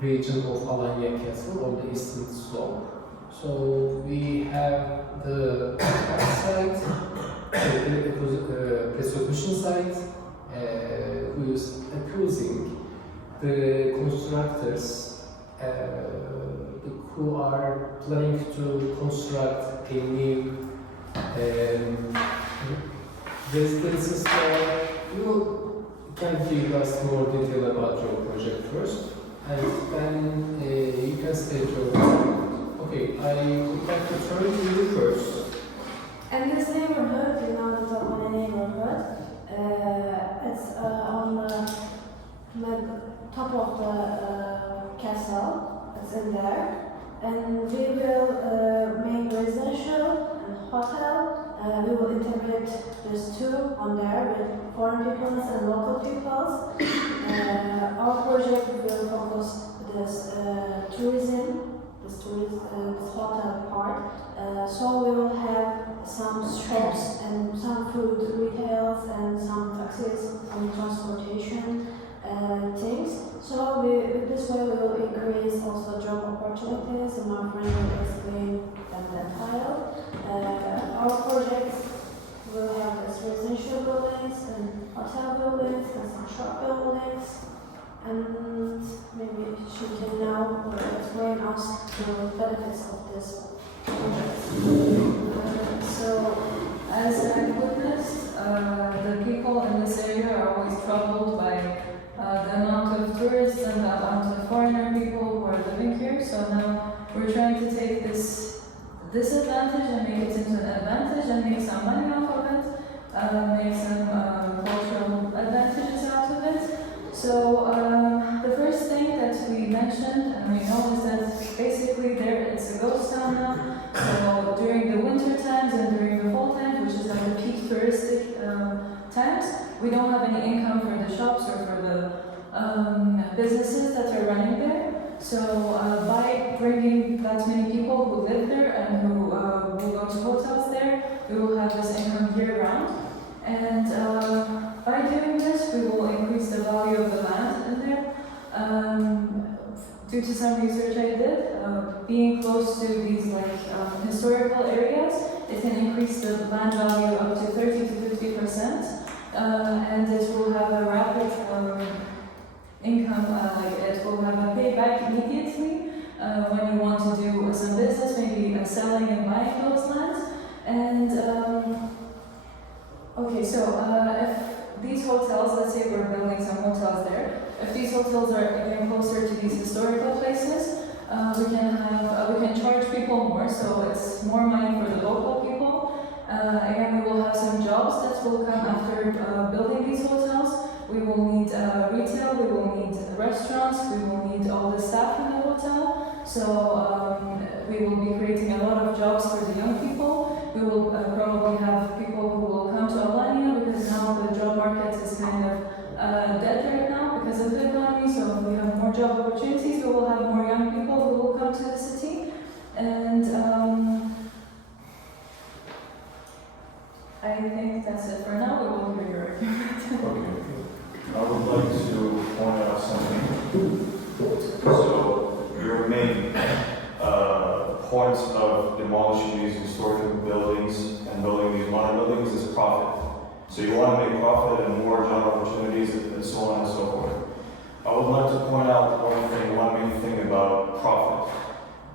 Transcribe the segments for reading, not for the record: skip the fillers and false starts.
region of Alanya Castle on the eastern slope. So we have the site, the prosecution site, who is accusing the constructors who are planning to construct a new residences there. You can give us more detail about your project first, and then you can state your project. Okay, I would like to turn to you first. And this neighborhood, you know, the Tophane neighborhood, it's on the top of the castle. It's in there, and we will make residential and hotel. We will integrate these two on there with foreign peoples and local peoples. Our project will focus this tourism, this hotel part. So we will have some shops and some food retails and some taxis, some transportation things. So with this way we will increase also job opportunities, and my friend will explain that tile. Our project will have this residential buildings and hotel buildings and some shop buildings, and maybe she can now explain us the benefits of this project. So, as I witnessed, the people in this area are always troubled by the amount of tourists and the amount of foreigner people who are living here. So now we're trying to take this disadvantage and make it into an advantage and make some money off of it, make some cultural advantages out of it. So the first thing that we mentioned and we know is that basically there it's a ghost town now. So during the winter times and during the fall times, which is like the peak touristic times, we don't have any income for the shops or for the businesses that are running there. So by bringing that many people who live there and who will go to hotels there, we will have this income year round. And by doing this, we will increase the value of the land in there. Due to some research I did, being close to these historical areas, it can increase the land value up to 30 to 50%, and it will have a rapid income, it will have a payback immediately when you want to do some business, maybe selling and buying those lands. And okay, so if these hotels, let's say we're building some hotels there, if these hotels are getting closer to these historical places, we can charge people more, so it's more money for the local people. Again, we will have some jobs that will come after building these hotels. We will need retail, we will need restaurants, we will need all the staff in the hotel. So we will be creating a lot of jobs for the young people. We will probably have people who will come to Alanya because now the job market is kind of dead right now because of the economy. So if we have more job opportunities, we will have more young people who will come to the city. And I think that's it for now. We will hear your argument. Okay. I would like to point out something. So, your main point of demolishing these historical buildings and building these modern buildings is profit. So you want to make profit and more job opportunities and so on and so forth. I would like to point out one main thing about profit.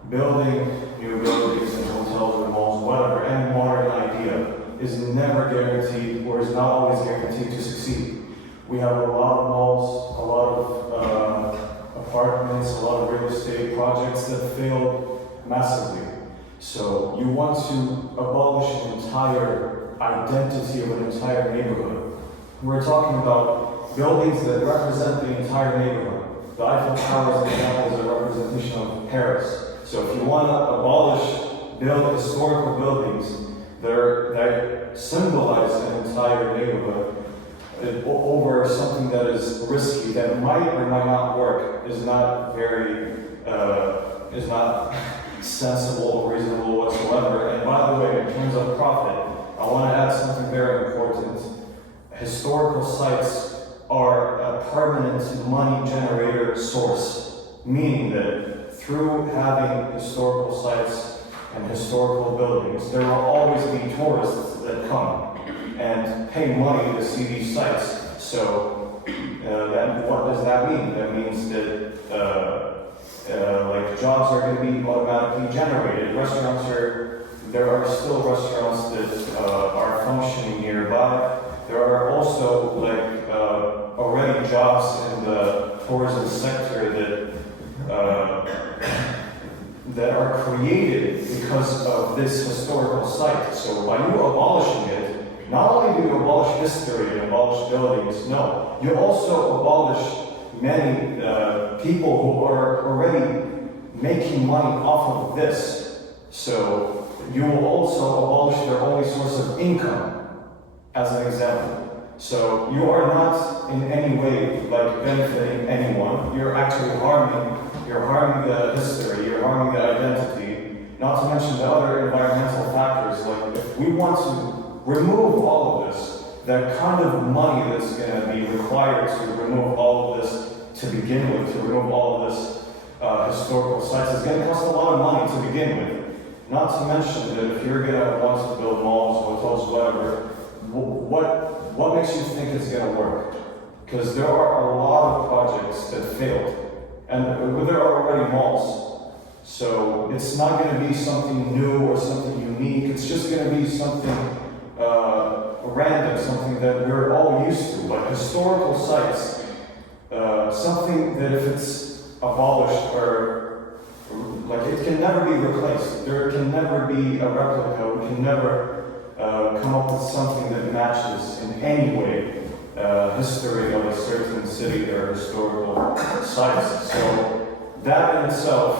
Building new buildings and hotels or malls, whatever, any modern idea is never guaranteed or is not always guaranteed to succeed. We have a lot of malls, a lot of apartments, a lot of real estate projects that fail massively. So you want to abolish an entire identity of an entire neighborhood. We're talking about buildings that represent the entire neighborhood. The Eiffel Tower, as an example, is a representation of Paris. So if you want to build historical buildings that symbolize an entire neighborhood, over something that is risky, that might or might not work, is not sensible or reasonable whatsoever. And by the way, in terms of profit, I want to add something very important. Historical sites are a permanent money generator source. meaning that through having historical sites and historical buildings, there will always be tourists that come and pay money to see these sites. So, what does that mean? That means that like jobs are going to be automatically generated. There are still restaurants that are functioning nearby. There are also like already jobs in the tourism sector that are created because of this historical site. So by you abolishing it, not only do you abolish history and abolish buildings, no, you also abolish many people who are already making money off of this. So you will also abolish their only source of income, as an example. So you are not in any way like benefiting anyone. You're actually harming the history, you're harming the identity, not to mention the other environmental factors. Like if we want to remove all of this, that kind of money that's going to be required to remove all of this to begin with, to remove all of this historical sites, is going to cost a lot of money to begin with. Not to mention that if you're going to want to build malls, hotels, whatever, what makes you think it's going to work? Because there are a lot of projects that failed, and there are already malls. So it's not going to be something new or something unique. It's just going to be something random, something that we're all used to. But historical sites, something that if it's abolished or like it can never be replaced. There can never be a replica. We can never come up with something that matches in any way history of a certain city or historical sites. So that in itself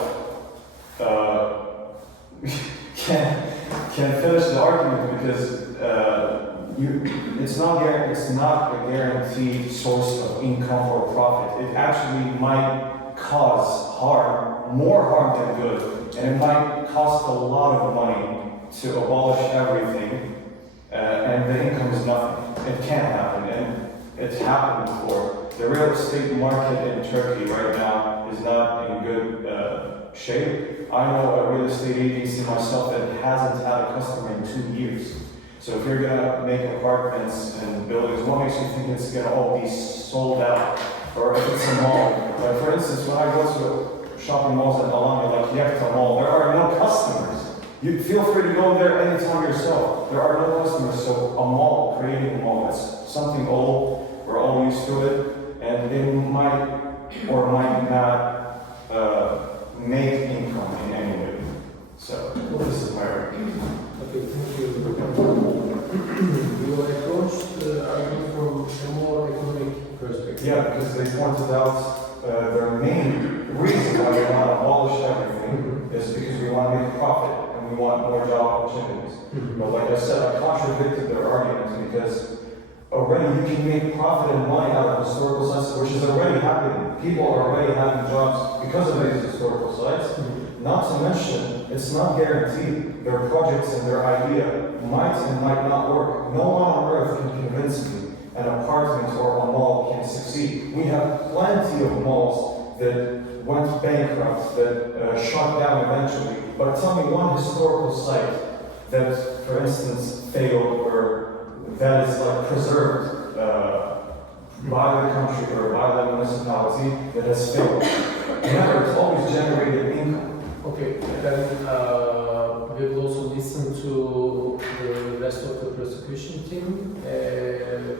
can finish the argument because it's not a guaranteed source of income or profit. It actually might cause harm, more harm than good, and it might cost a lot of money to abolish everything, and the income is nothing. It can't happen, and it's happened before. The real estate market in Turkey right now is not in good shape. I know a real estate agency myself that hasn't had a customer in 2 years. So if you're gonna make apartments and buildings, what makes you think it's gonna all be sold out? Or if it's a mall, like for instance, when I go to shopping malls in Alanya, like Yekta Mall, there are no customers. You feel free to go there anytime yourself. There are no customers, so a mall, creating a mall, it's something old, we're all used to it, and it might or might not make income in any way. So, this is my argument. Okay, thank you. You approached the argument from a more economic perspective. Yeah, because they pointed out their main reason why they want to abolish everything is because we want to make a profit and we want more job opportunities. But like I said, I contradicted their argument because already you can make profit and money out of historical sites, which is already happening. People are already having jobs because of these historical sites. Not to mention, it's not guaranteed. Their projects and their idea might and might not work. No one on earth can convince me an apartment or a mall can succeed. We have plenty of malls that went bankrupt, that shut down eventually. But tell me one historical site that, for instance, failed or that is like preserved by the country or by the municipality that has failed. Remember, it's always generated income. Okay, then we will also listen to the rest of the prosecution team.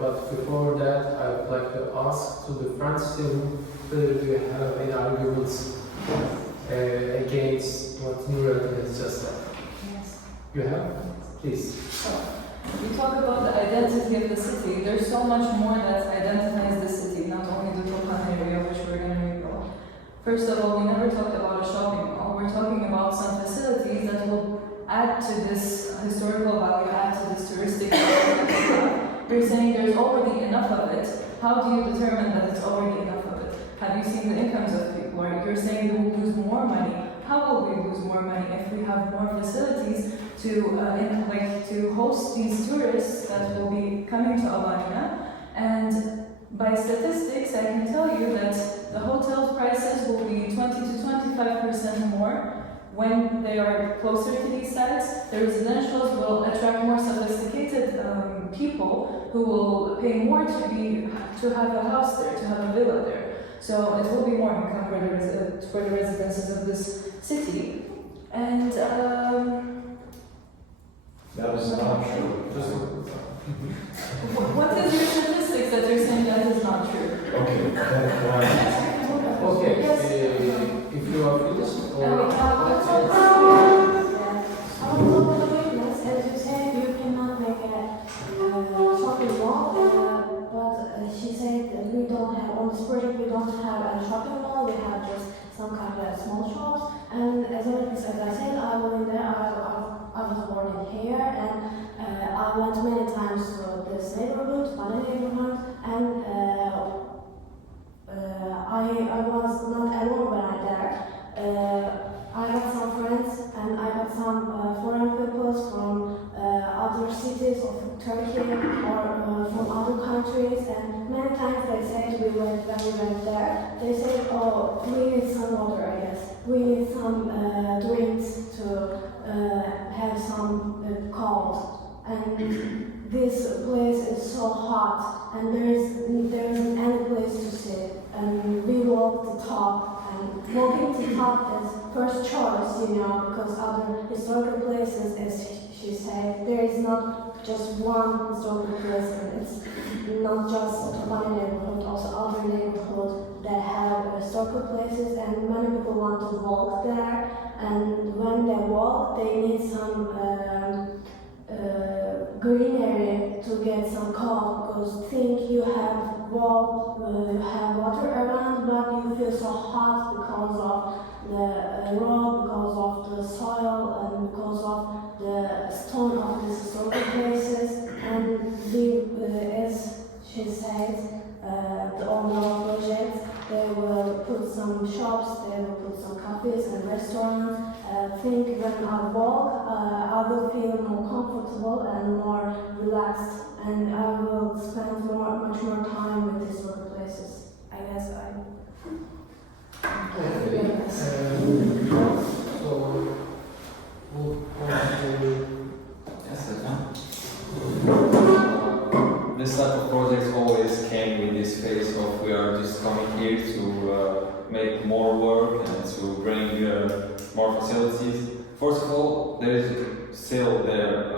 But before that, I would like to ask to the French team whether you have any arguments against what Nuran has just said. Yes. You have? Please. So, we talk about the identity of the city. There's so much more that identifies the city, not only the Tophane area, which we're going to rebuild. First of all, we never talked about a shopping mall. We're talking about some facilities that will add to this historical value, add to this touristic value. You're saying there's already enough of it. How do you determine that it's already enough of it? Have you seen the incomes of people? You're saying we will lose more money. How will we lose more money if we have more facilities to host these tourists that will be coming to Alanya? And by statistics, I can tell you that the hotel prices will be 20 to more. When they are closer to these sites, the residentials will attract more sophisticated people who will pay more to have a house there, to have a villa there. So it will be more income for the residences of this city. And That is not true. what is your statistics that you're saying that is not true? Okay, can I- Okay, if you are finished, or I will talk with the witness. As you said, you cannot make a shopping mall, but she said that we don't have, on this project, we don't have a shopping mall, we have just some kind of small shops. And as I said, I went there, I was born in here, and I went many times to this neighborhood, Tophane neighborhood, and I was not alone when I there. I got some friends and I got some foreign people from other cities of Turkey or from other countries, and many times they said when we went there, they said, oh, we need some water, I guess. We need some drinks to have some cold. And this place is so hot, and there isn't any place to sit. And we walk the top, and walking the top is first choice, because other historical places, as she said, there is not just one historical place, and it's not just the Tophane neighborhood, also other neighborhoods that have historical places, and many people want to walk there. And when they walk, they need some greenery to get some cold, because think you have water around, but you feel so hot because of the road, because of the soil, and because of the stone of these historical places. And as she said, the owner of project, they will put some shops, they will put some cafes and restaurants. Think when I walk, I will feel more comfortable and more relaxed, and I will spend much more time with these sort of places. I guess so we'll go to Yes, I can. This type of projects always came with this phase of we are just coming here to make more work and to bring more facilities. First of all, there is still there,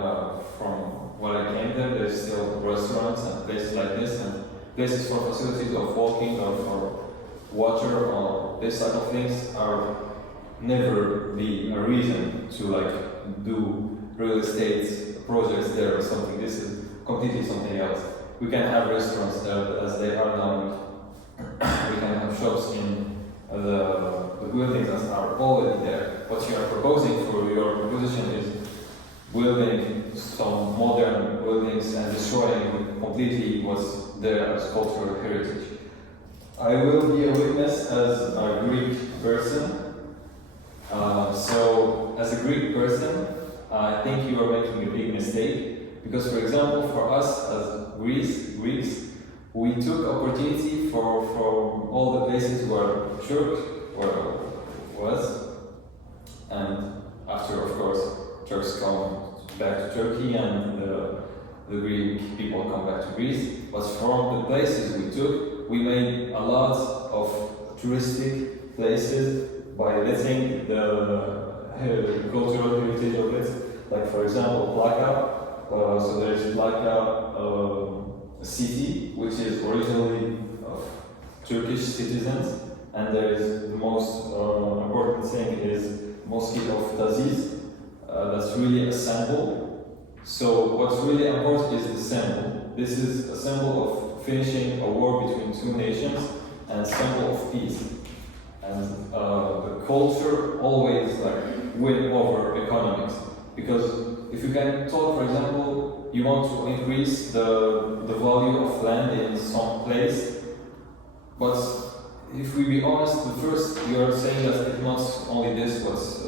from when I came there, there's still restaurants and places like this, and places for facilities of walking or for water or this type of things are never be a reason to do real estate projects there or something. This is completely something else. We can have restaurants there as they are now. We can have shops in the buildings that are already there. What you are proposing for your proposition is building some modern buildings and destroying completely what's there as cultural heritage. I will be a witness as a Greek person. So, as a Greek person, I think you are making a big mistake, because, for example, for us as Greeks, we took opportunity from all the places where Turk was, and after, of course, Turks come back to Turkey and the Greek people come back to Greece. But from the places we took, we made a lot of touristic places by letting the cultural heritage of it. Like, for example, Plaka. So there's Plaka city, which is originally of Turkish citizens, and there is the most important thing is Mosque of Taziz. That's really a symbol. So what's really important is the symbol. This is a symbol of finishing a war between two nations and a symbol of peace. And the culture always win over economics, because if you can talk, for example, you want to increase the value of land in some place, but if we be honest, the first you are saying that it's not only this what's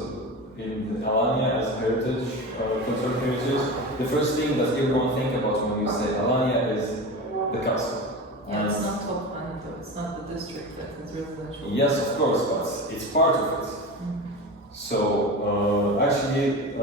in Alanya as heritage, cultural heritage. The first thing that everyone think about when you say Alanya is the castle. Yeah, it's not Tophane though, it's not the district that is residential. Yes, of course, but it's part of it. So actually,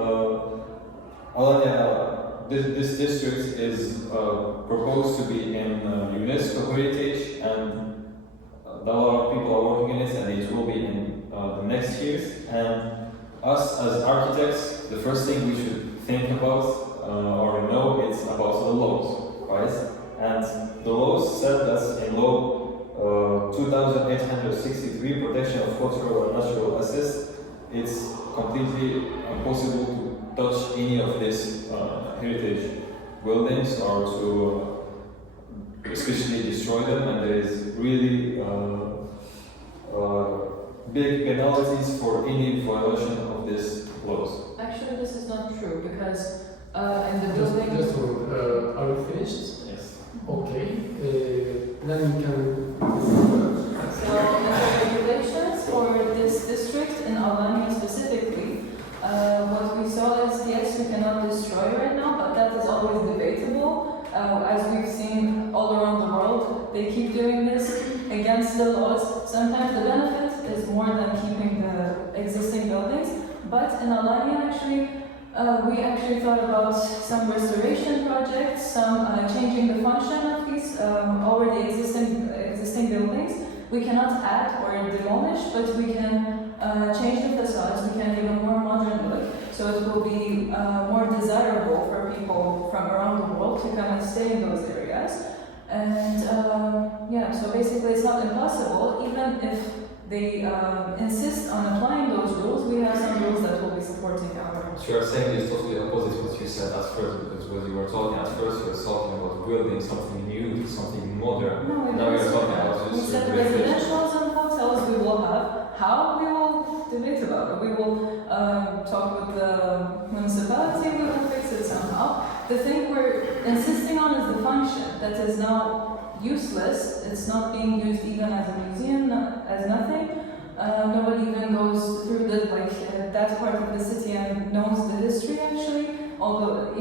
Alanya, this district is proposed to be in UNESCO heritage, and a lot of people are working in it, and it will be in the next years. And us as architects, the first thing we should think about or know is about the laws, right? And the laws said that in law 2863, protection of cultural and natural assets, it's completely impossible to touch any of these heritage buildings or to especially destroy them, and there is really big penalties for any violation of these laws. Actually, this is not true because in the building. Just are we finished? Yes. Okay. Then we can. So the regulations for this district in Alanya specifically, what we saw is yes, you cannot destroy right now, but that is always debatable. As we've seen all around the world, they keep doing this against the laws. Sometimes the benefit is more than keeping the existing buildings, but in Alanya actually, we actually thought about some restoration projects, some changing the function of these already existing buildings. We cannot add or demolish, but we can change the facades, we can give a more modern look, so it will be more desirable for people from around the world to come and stay in those areas. And yeah, so basically it's not impossible, even if they insist on applying those rules, we have some rules that will be supporting our. So you are saying is totally opposite what you said at first, because when you were talking at first, you were talking about building something new, something modern. No, Now you're talking about we just said residentials and hotels we will have. How? We will debate about it. We will talk with the municipality, we will fix it somehow. The thing we're insisting on is the function that is now useless. It's not being used even as a museum, as nothing. Nobody even goes through that part of the city and knows the history actually. Although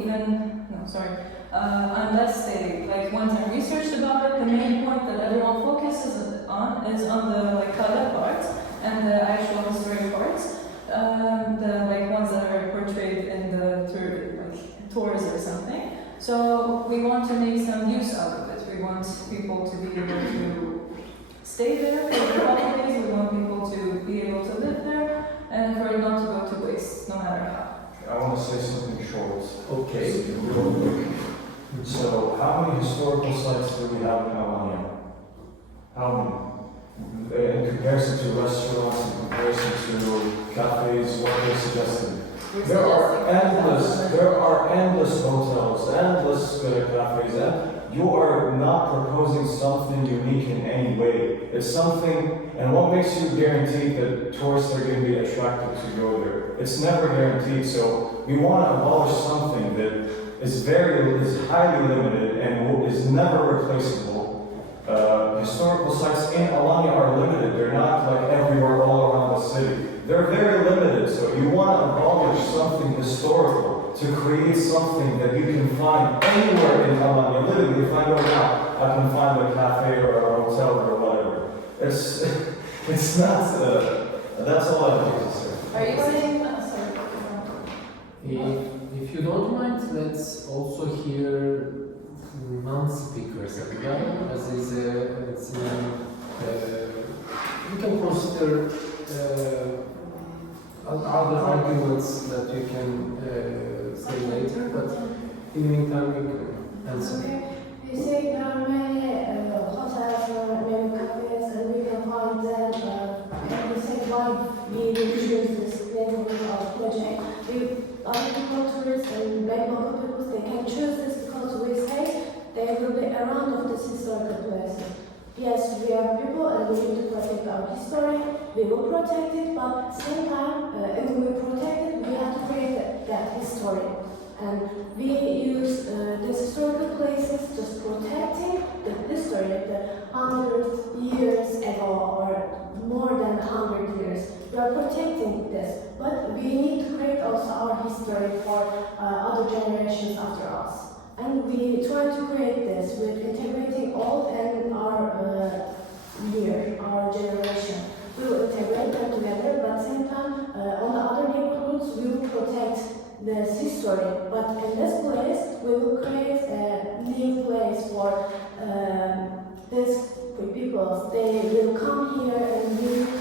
unless they went and researched about it, the main point that everyone focuses on is on the color parts and the actual historic parts, the ones that are portrayed in the tours or something. So we want to make some use out of it. We want people to be able to stay there for the holidays. We want people to be able to live there, and for it not to go to waste, no matter how. I want to say something short. Okay. Real quick. So, how many historical sites do we have in Alanya? How many? In comparison to restaurants, in comparison to cafes, what are they suggesting? There are endless hotels, endless cafes, and you are not proposing something unique in any way. It's something, and what makes you guaranteed that tourists are going to be attracted to go there? It's never guaranteed, so we want to abolish something that is highly limited and is never replaceable. Historical sites in Alanya are limited. They're not like everywhere all around the city. They're very limited, so you want to abolish something historical to create something that you can find anywhere in Alanya. Literally, if I go now, I can find a cafe or a hotel or whatever. It's not, that's all I have to say. Are you saying If you don't mind, let's also hear non-speakers as well, as is you can consider other arguments that you can say later, but in the meantime you can answer. Okay. You say there are many hotels or many cafes, and we can find them. And you say why we choose this neighborhood project. Other people, tourists and many local people, they can choose this because we say they will be around of this historical places. Yes, we are people and we need to protect our history. We will protect it, but at the same time, if we protect it, we have to create that history. And we use these historical places just protecting the history of the 100 years ago or more than 100 years. We are protecting this, but we need to create also our history for other generations after us. And we try to create this with integrating old and our generation. We will integrate them together, but at the same time, on the this history. But in this place, we will create a new place for these people. They will come here and we need to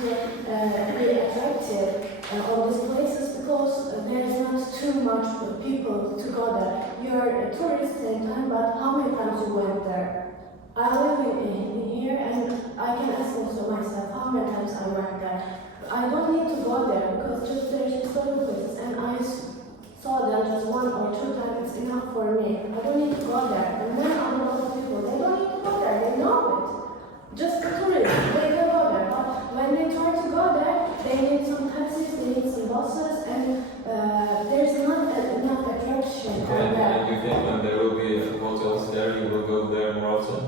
be attractive on these places because there is not too much people to go there. You are a tourist in time, but how many times you went there? I live in here and I can ask also myself how many times I went there. I don't need to go there because just there is historical places and I saw them just 1 or 2 times, it's enough for me. I don't need to go there. And then other local people, they don't need to go there, they know it. Just the tourists, they can go there. But when they try to go there, they need some taxis, they need some buses, and there's not enough attraction on that. And you think when there will be hotels there, you will go there more often?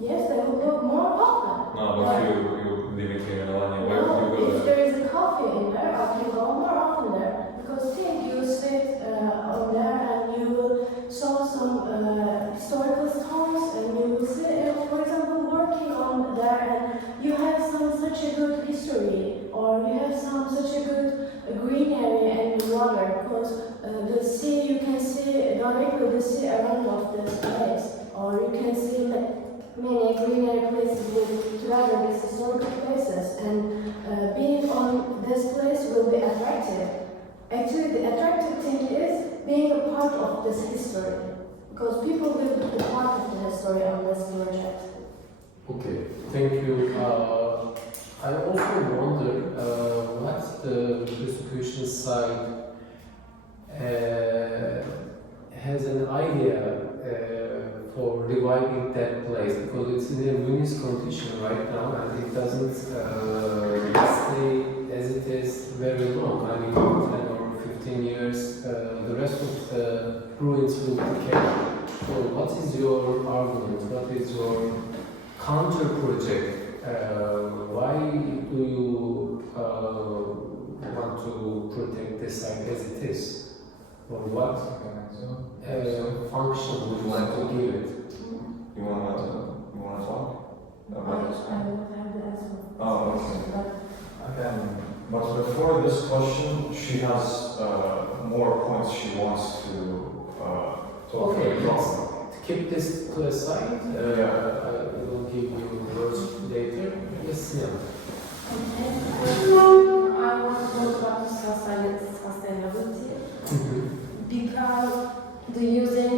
Yes, they will go more often. No, but you live here in Alanya, where No, you go if there? there is a coffee in there, I can go more often there. Because think you sit on there and you will saw some historical stones and you will see, for example, working on there and you have such a good history or you have such a good greenery and water because the sea, you can see directly the sea around of this place or you can see many greenery places together with historical places and being on this place will be attractive. Actually, the attractive thing is being a part of this history because people will be a part of the history of this project. Okay, thank you. I also wonder what the prosecution side has an idea for reviving that place because it's in a ruinous condition right now and it doesn't stay as it is very long. I mean, 10 or 15 years, the rest of the ruins will decay. So what is your argument? What is your counter project? Why do you want to protect the site as it is? Or what function would you like to give it? You want to talk about this? I don't have the answer. Oh, okay. But before this question, she has more points she wants to talk Okay, about. let's keep this to a side. I will give you words later. Yes, yeah. I want to talk about sustainability because the using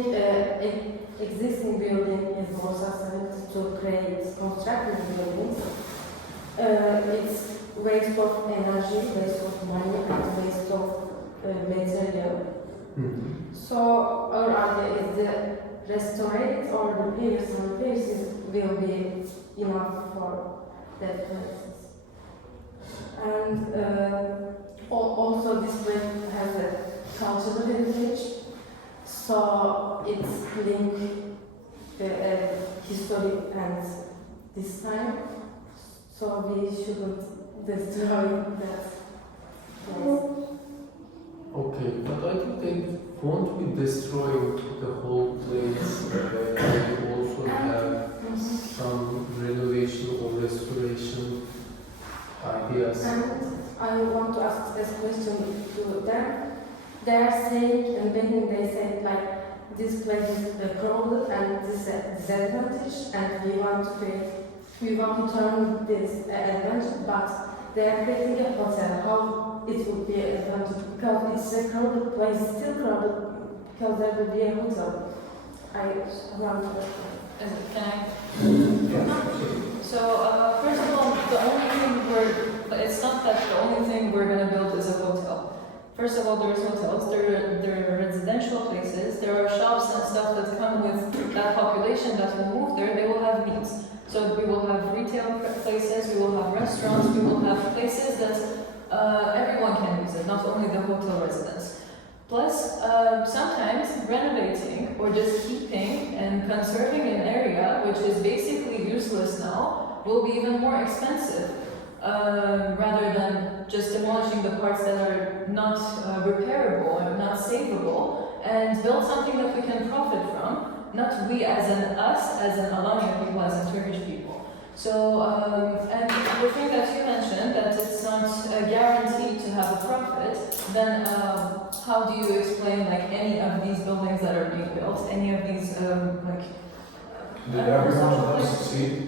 existing building is more sustainable to create constructing buildings. It's waste of energy, waste of money, and waste of material. So our idea is the restore it or the repairs and repairs will be enough for that places. And also this place has a cultural heritage, so it's linked history and this time. So we shouldn't destroy that place. Okay, but I think they won't be destroying the whole place. They also have some renovation or restoration ideas. And I want to ask this question to them. They are saying, and then they say like this place is crowded and this is a disadvantage, and we want to turn this advantage, but they are creating a hotel. How it would be an advantage because it's a crowded place, still crowded because there will be a hotel. I want to. Can I? So, first of all, it's not that the only thing we're going to build is a hotel. First of all, there's hotels, there are residential places, there are shops and stuff that come with that population that will move there, they will have needs. So we will have retail places, we will have restaurants, we will have places that everyone can use it, not only the hotel residents. Plus, sometimes renovating or just keeping and conserving an area, which is basically useless now, will be even more expensive. Rather than just demolishing the parts that are not repairable or not savable, and build something that we can profit from, not we as an Alanya people, as in Turkish people. So, and the thing that you mentioned, that it's not guaranteed to have a profit, then how do you explain like any of these buildings that are being built? Any of these like? Did everyone else see?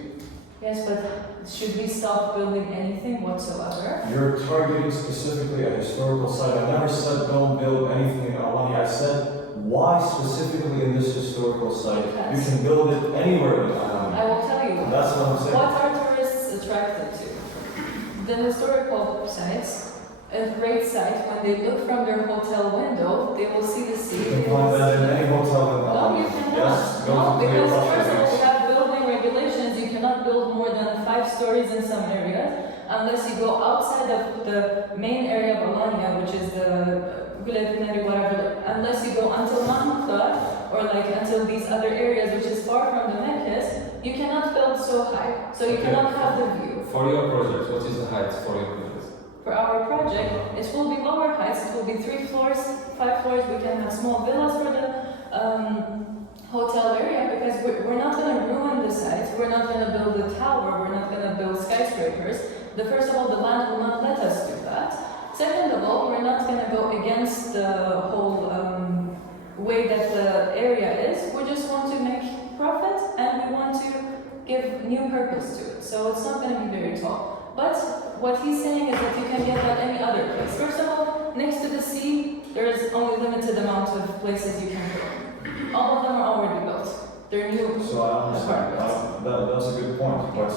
Yes, but should we stop building anything whatsoever? You're targeting specifically a historical site. I never said don't build anything in Alanya. I said why specifically in this historical site? Because You can build it anywhere in Alanya. I will tell you. That's what I'm saying. What are tourists attracted to? The historical sites, a great site. When they look from their hotel window, they will see the sea. You they can will find that see- in any hotel in No, Alanya. you cannot. Yes, go No, to the because Russia first of all, we next. have building regulations. You cannot build more than 5 stories in some areas unless you go outside of the main area of Alanya, which is the Gülevinleri, whatever. Unless you go until Mahmutlar or like until these other areas, which is far from the Meccas, you cannot build so high. So you Okay. cannot have the view. For your project, what is the height for your project? For our project, it will be lower heights. It will be 3 floors, 5 floors. We can have small villas for the hotel area because we're not going to ruin the site. We're not going to build a tower. We're not going to build skyscrapers. First of all, the land will not let us do that. Second of all, we're not going to go against the whole way that the area is. We just want to make profit and we want to give new purpose to it. So it's not going to be very tall. But what he's saying is that you can get that any other place. First of all, next to the sea, there is only limited amount of places you can go. All of them are already built. They're new So I understand. apartments. That's a good point. But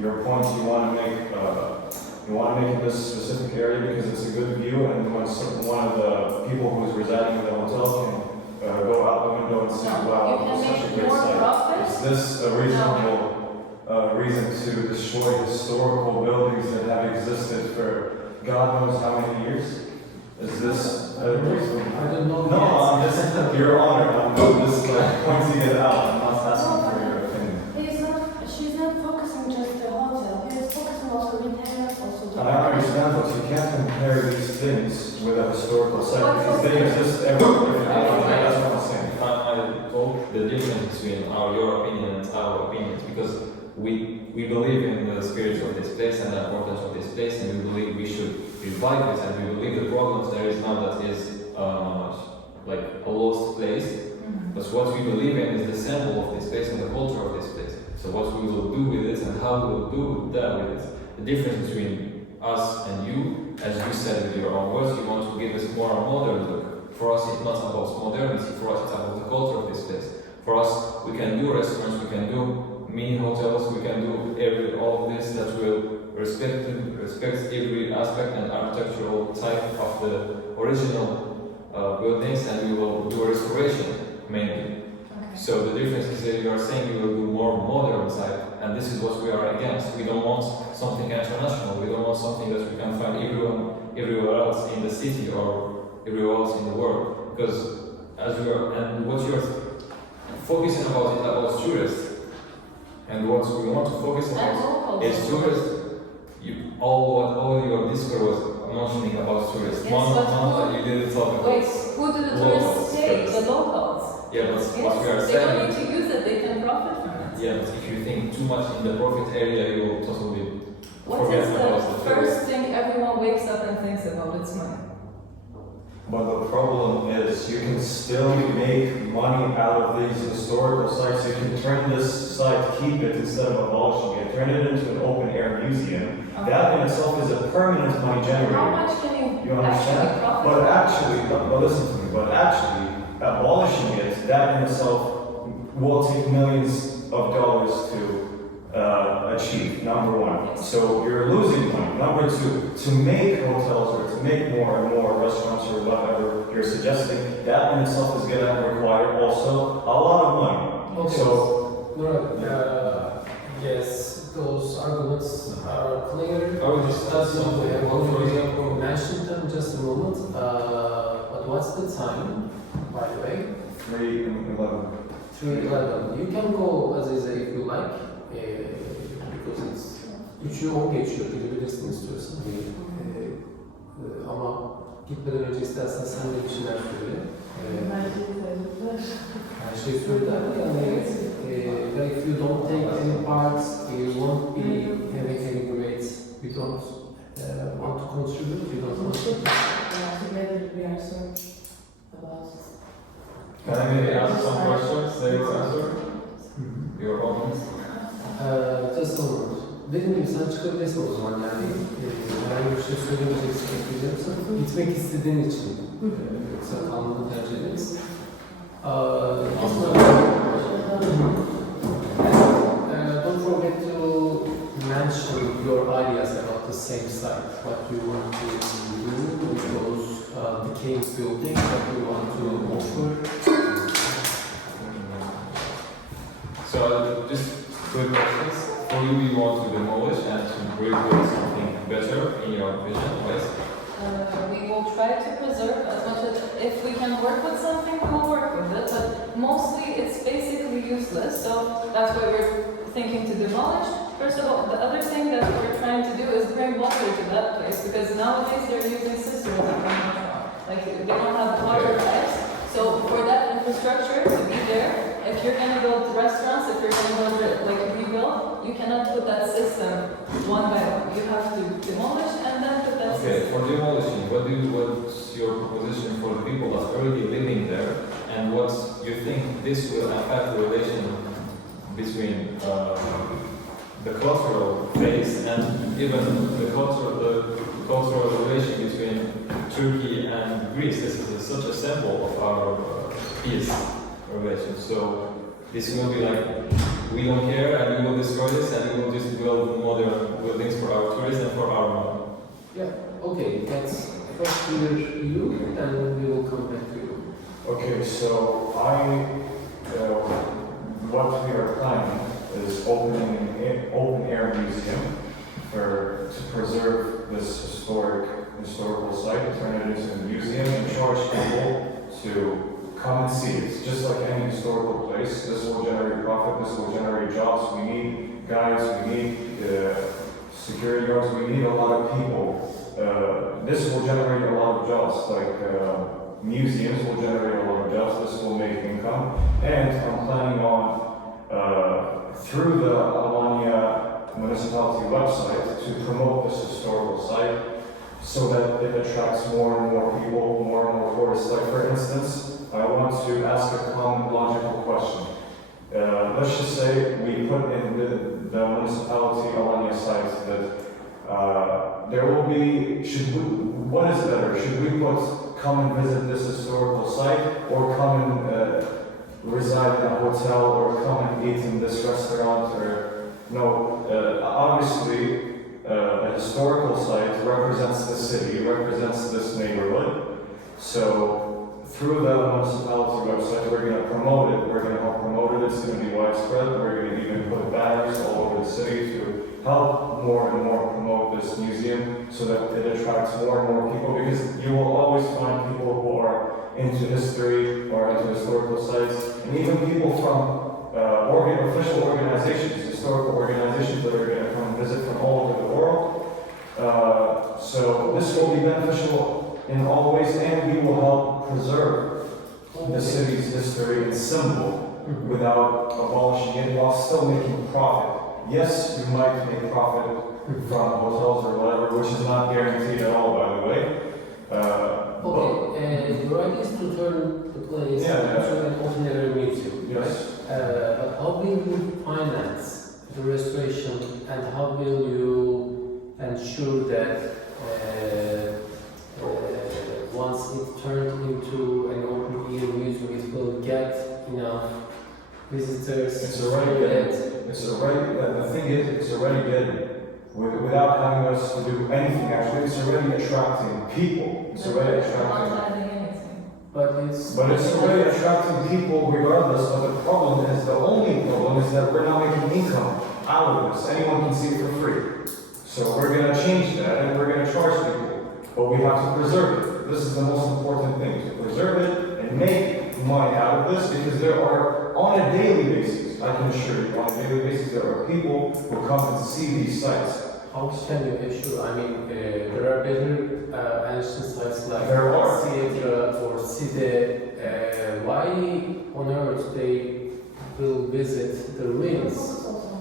your point, you want to make it this specific area because it's a good view, and when one of the people who's residing in the hotel can go out the window and see, No, wow, you can it's such a make great more site. profit. Is this a reasonable reason to destroy historical buildings that have existed for God knows how many years? Is this a reasonable? I don't know. No, yet. I'm just, Your Honor, I'm just like pointing it out. I'm not asking for your opinion. She's not focusing just the hotel. He's focusing also retail, also the. I understand, but you can't compare these things with a historical site because they exist everywhere. That's what I'm saying. I hope the difference between your opinion and our opinions, because we believe in the spirit of this place and the importance of this place, and we believe we should revive it, and we believe the problems there is now that is like a lost place. But what we believe in is the symbol of this place and the culture of this place. So what we will do with it and how we will do that with it. The difference between us and you, as you said with your own words, you want to give us more a modern look. For us, it's not about modernity. For us, it's about the culture of this place. For us, we can do restaurants, we can do mini hotels, we can do all of this that will respect every aspect and architectural type of the original buildings, and we will do a restoration mainly. So the difference is that you are saying we will do more modern type, and this is what we are against. We don't want something international. We don't want something that we can find everywhere else in the city or everywhere else in the world. Because as you are, and what you are focusing about is about tourists, and what we want to focus on is tourists. All your discourse was mentioning about tourists. Yes, one but you didn't talk about. Wait, who do the Locals, tourists take? tourists. The locals. Yeah, but what we are Yes, they don't saying. need to use it, they can profit from it. Yeah, but if you think too much in the profit area, you will totally What forget is about the the first tourists. thing everyone wakes up and thinks about? It's money. But the problem is you can still make money out of these historical sites. You can turn this site, keep it instead of abolishing it, turn it into an open air museum. That in itself is a permanent money How generator. much can you, You actually understand? profit? But actually, but listen to me, but actually abolishing it, that in itself will take millions of dollars to achieve, number one. So you're losing money. Number two, to make hotels or to make more and more restaurants or whatever you're suggesting, that in itself is going to require also a lot of money. Okay. So, Yes, those arguments are clear. I would discuss something We have about already tourism. mentioned them just a moment. But what's the time, by the way? 3:11. 3:11. You can go as is if you like. Because it's 3'ü 10 geçiyor. Gidebilirsin istiyorsan. Ama gitmeden önce istersen sen de bir şeyler söyle. Her şeyi söyle ama yani but if you don't take any parts, you won't be having any grades. You don't want to contribute, you don't want to. Together we are so answer your audience? Just a moment. Dediğim gibi sen çıkabilirsin o zaman yani. Herhangi bir şey söylemeyeceksin, ekleyeceksin. Gitmek istediğin için yoksa kalmanı tercih ederiz. Don't forget to mention your ideas about the same site, what you want to do with those decaying buildings that you want to offer. So just quick questions. For you, you want to demolish and to rebuild something better in your vision, right? We will try to preserve as much as, if we can work with something, we'll work with it, but mostly it's basically useless, so that's why we're thinking to demolish. First of all, the other thing that we're trying to do is bring water to that place, because nowadays they're using cisterns, like they don't have water pipes, so for that infrastructure to be there, if you're going to build restaurants, if you're going to build like rebuild, you cannot put that system one by one. You have to demolish and then put that Okay, system. for demolishing, what's your proposition for the people that are already living there, and what you think this will affect the relation between the cultural phase and even the cultural relation between Turkey and Greece? This is such a symbol of our peace relation. So this will be like, we don't care and we will destroy this and we will just build modern buildings for our tourists and for our money. Yeah, okay, that's first clear you, and we will come back to you. Okay, so what we are planning is opening an open-air museum to preserve this historical site, turn it into a museum, and charge people to come and see it. Just like any historical place, this will generate profit, this will generate jobs. We need guides, we need security guards, we need a lot of people. This will generate a lot of jobs, like museums will generate a lot of jobs, this will make income. And I'm planning on, through the Alanya municipality website, to promote this historical site so that it attracts more and more people, more and more tourists. Like for instance, I want to ask a common logical question. Let's just say we put in the municipality Alanya site that there will be, what is better? Should we put, come and visit this historical site, or come and reside in a hotel, or come and eat in this restaurant, or no, obviously a historical site represents the city, represents this neighborhood. So through the municipality website, we're going to promote it. We're going to help promote it. It's going to be widespread. We're going to even put banners all over the city to help more and more promote this museum so that it attracts more and more people, because you will always find people who are into history or into historical sites, and even people from official organizations, historical organizations that are going to come visit from all over the world. So this will be beneficial in all ways, and we will help preserve the city's history and symbol without abolishing it while still making profit. Yes, you might make profit from hotels or whatever, which is not guaranteed at all, by the way. Your idea is to turn the place into an open-air museum, Yes. right? But how will you finance the restoration, and how will you ensure that once it's turned into an open-air museum, it will get enough visitors? It's already getting. The thing is, it's already getting. Without having us to do anything, actually, it's already attracting people. It's already attracting. Not adding anything. But it's already attracting people regardless. But the problem is, the only problem is that we're not making income out of this. Anyone can see it for free. So we're going to change that, and we're going to charge people. But we have to preserve it. This is the most important thing, to preserve it and make money out of this, because there are, on a daily basis, I can assure you, on a daily basis, there are people who come and see these sites. how can you assure? I mean, there are better ancient sites like There are. Sietra or Side. Why on earth they will visit the ruins?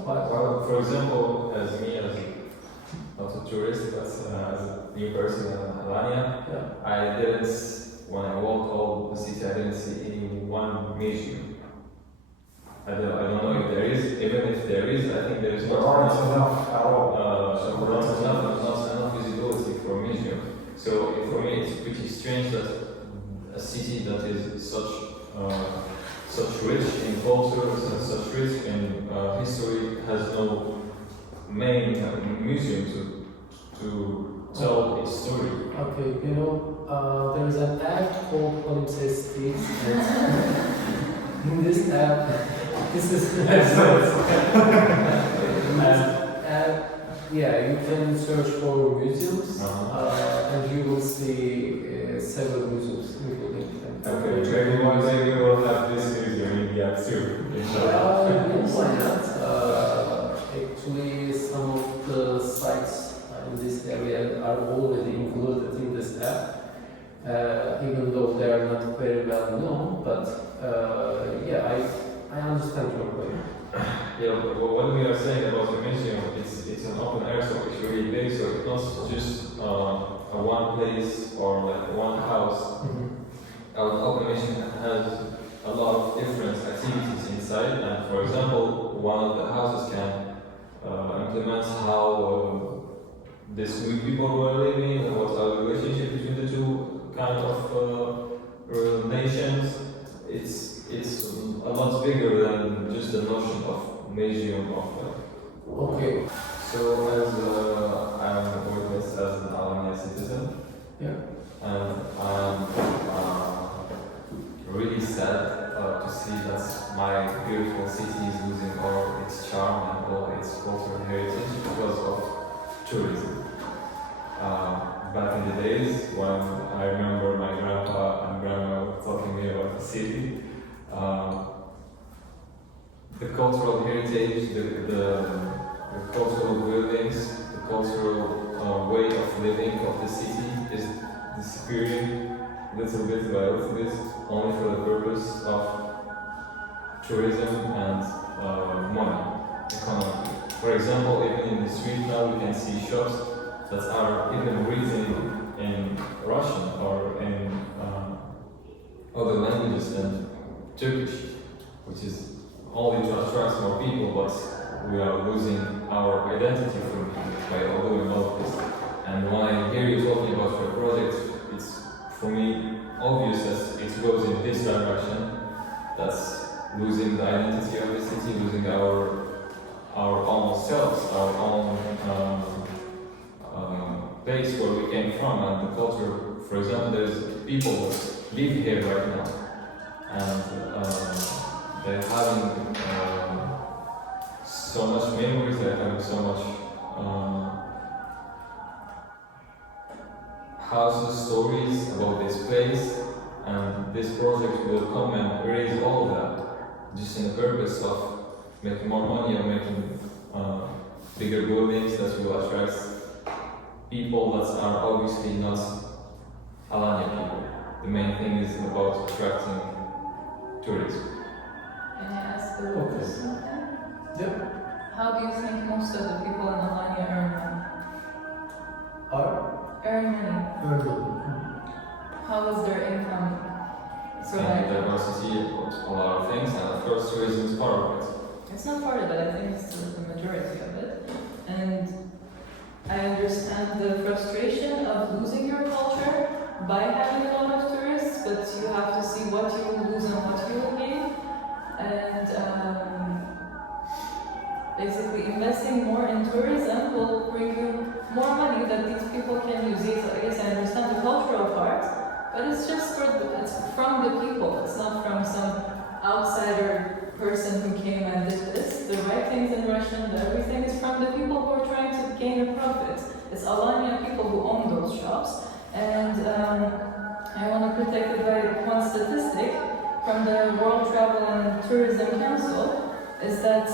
Well, for example, as me, as not a tourist, but as a new person in Alanya, I didn't, when I walked all the city, I didn't see any one museum. I don't know if there is. Even if there is, I think there is There not aren't enough. enough at all. Not enough visibility for museum. So for me, it's pretty strange that a city that is such rich in cultures and such rich in history has no main museum to tell its story. Okay, you know, there is an app called Palimpsest Cities, and in this app, this is yeah, you can search for museums, and you will see several museums, including Okay, maybe one day we will have this museum in the app too. yes, why not? Actually, some of the sites in this area are already included in this app, even though they are not very well known. But yeah, I understand your point. Yeah, but what we are saying about the museum, it's an open air, so it's really big, so it's not just a one place or like one house. Our open mission has a lot of different activities inside, and for example, one of the houses can implement how these new people were living, and what's our relationship between the two kind of nations. It's a lot bigger than just the notion of museum of. Okay. So as I'm witness as an Alanya citizen, Yeah. and I'm really sad to see that my beautiful city is losing all its charm and all its cultural heritage because of tourism. Back in the days when I remember my grandpa and grandma talking to me about the city, the cultural heritage, the cultural buildings, the cultural way of living of the city is disappearing little bit by little bit, only for the purpose of tourism and money, economy. For example, even in the street now we can see shops that are even written in Russian or in other languages than Turkish, which is only to attract more people, but we are losing our identity from it by doing all of this. And when I hear you talking about your project, it's for me obvious that it goes in this direction. That's losing the identity of the city, losing our own selves, our own place where we came from, and the culture. For example, there's people that live here right now, and they're having so much memories, they're having so much houses, stories about this place, and this project will come and erase all that, just in the purpose of making more money or making bigger buildings that will attract people that are obviously not Alanya people. The main thing is about attracting tourism. Can I ask the Okay. something? Yep. How do you think most of the people in Alanya earn money? Earn money. How is their income And provided? diversity about a lot of things, and of course tourism is part of it. It's not part of it, I think it's the majority of it. And I understand the frustration of losing your culture by having a lot of tourists, but you have to see what you will lose and what you will gain. And basically investing more in tourism will bring you more money that these people can use. Yes, I guess I understand the cultural part, but it's just it's from the people. It's not from some outsider person who came and did this. The right things in Russian, everything is from the people who are trying to gain a profit. It's Alanya people who own those shops. And I want to protect it by one statistic from the World Travel and Tourism Council is that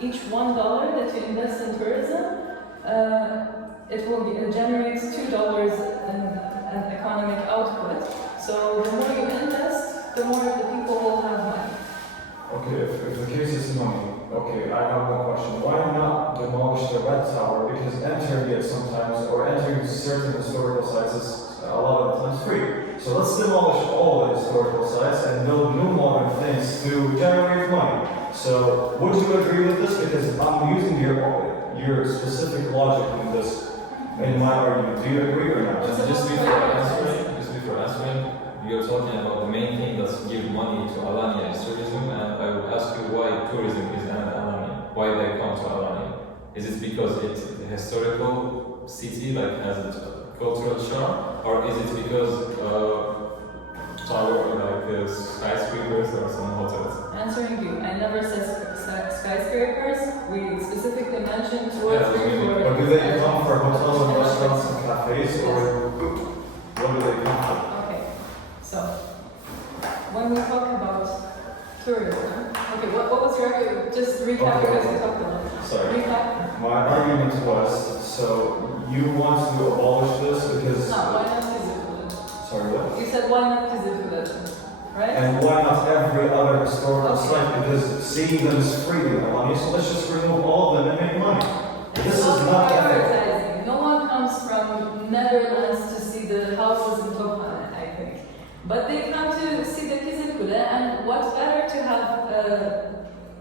each $1 that you invest in tourism, it will generate $2 in an economic output. So the more you invest, the more the people will have money. Okay, if the case is money, okay, I have one question. Why not demolish the red tower? Because entering it sometimes, or entering certain historical sites is a lot of the times free. So let's demolish all the historical sites and build new modern things to generate money. So, would you agree with this? Because I'm using your specific logic in this, in my argument. Do you agree or not? Just before answering, you're talking about the main thing that's give money to Alanya is tourism, and I would ask you why tourism is in Alanya, why they come to Alanya. Is it because it's a historical city, like has a cultural charm, or is it because skyscrapers or some hotels? Answering you, I never said skyscrapers. We specifically mentioned two or three Or words. do they come for hotels and restaurants and cafes, or what do they come for? Okay, so when we talk about tourism, okay, what was your argument? Just recap Okay. because we talked a lot. Sorry. Recap. My argument was, so you want to abolish this because... No, why not Kizilkulet? Sorry, what? You said why not Kizilkulet, right? And why not every other historical Okay. site? Because seeing them is free in Alanya, so let's just remove all of them and make money. This is not ethical. prioritizing. No one comes from Netherlands to see the houses in Tophane, I think. But they come to see the Kizilkule, and what's better to have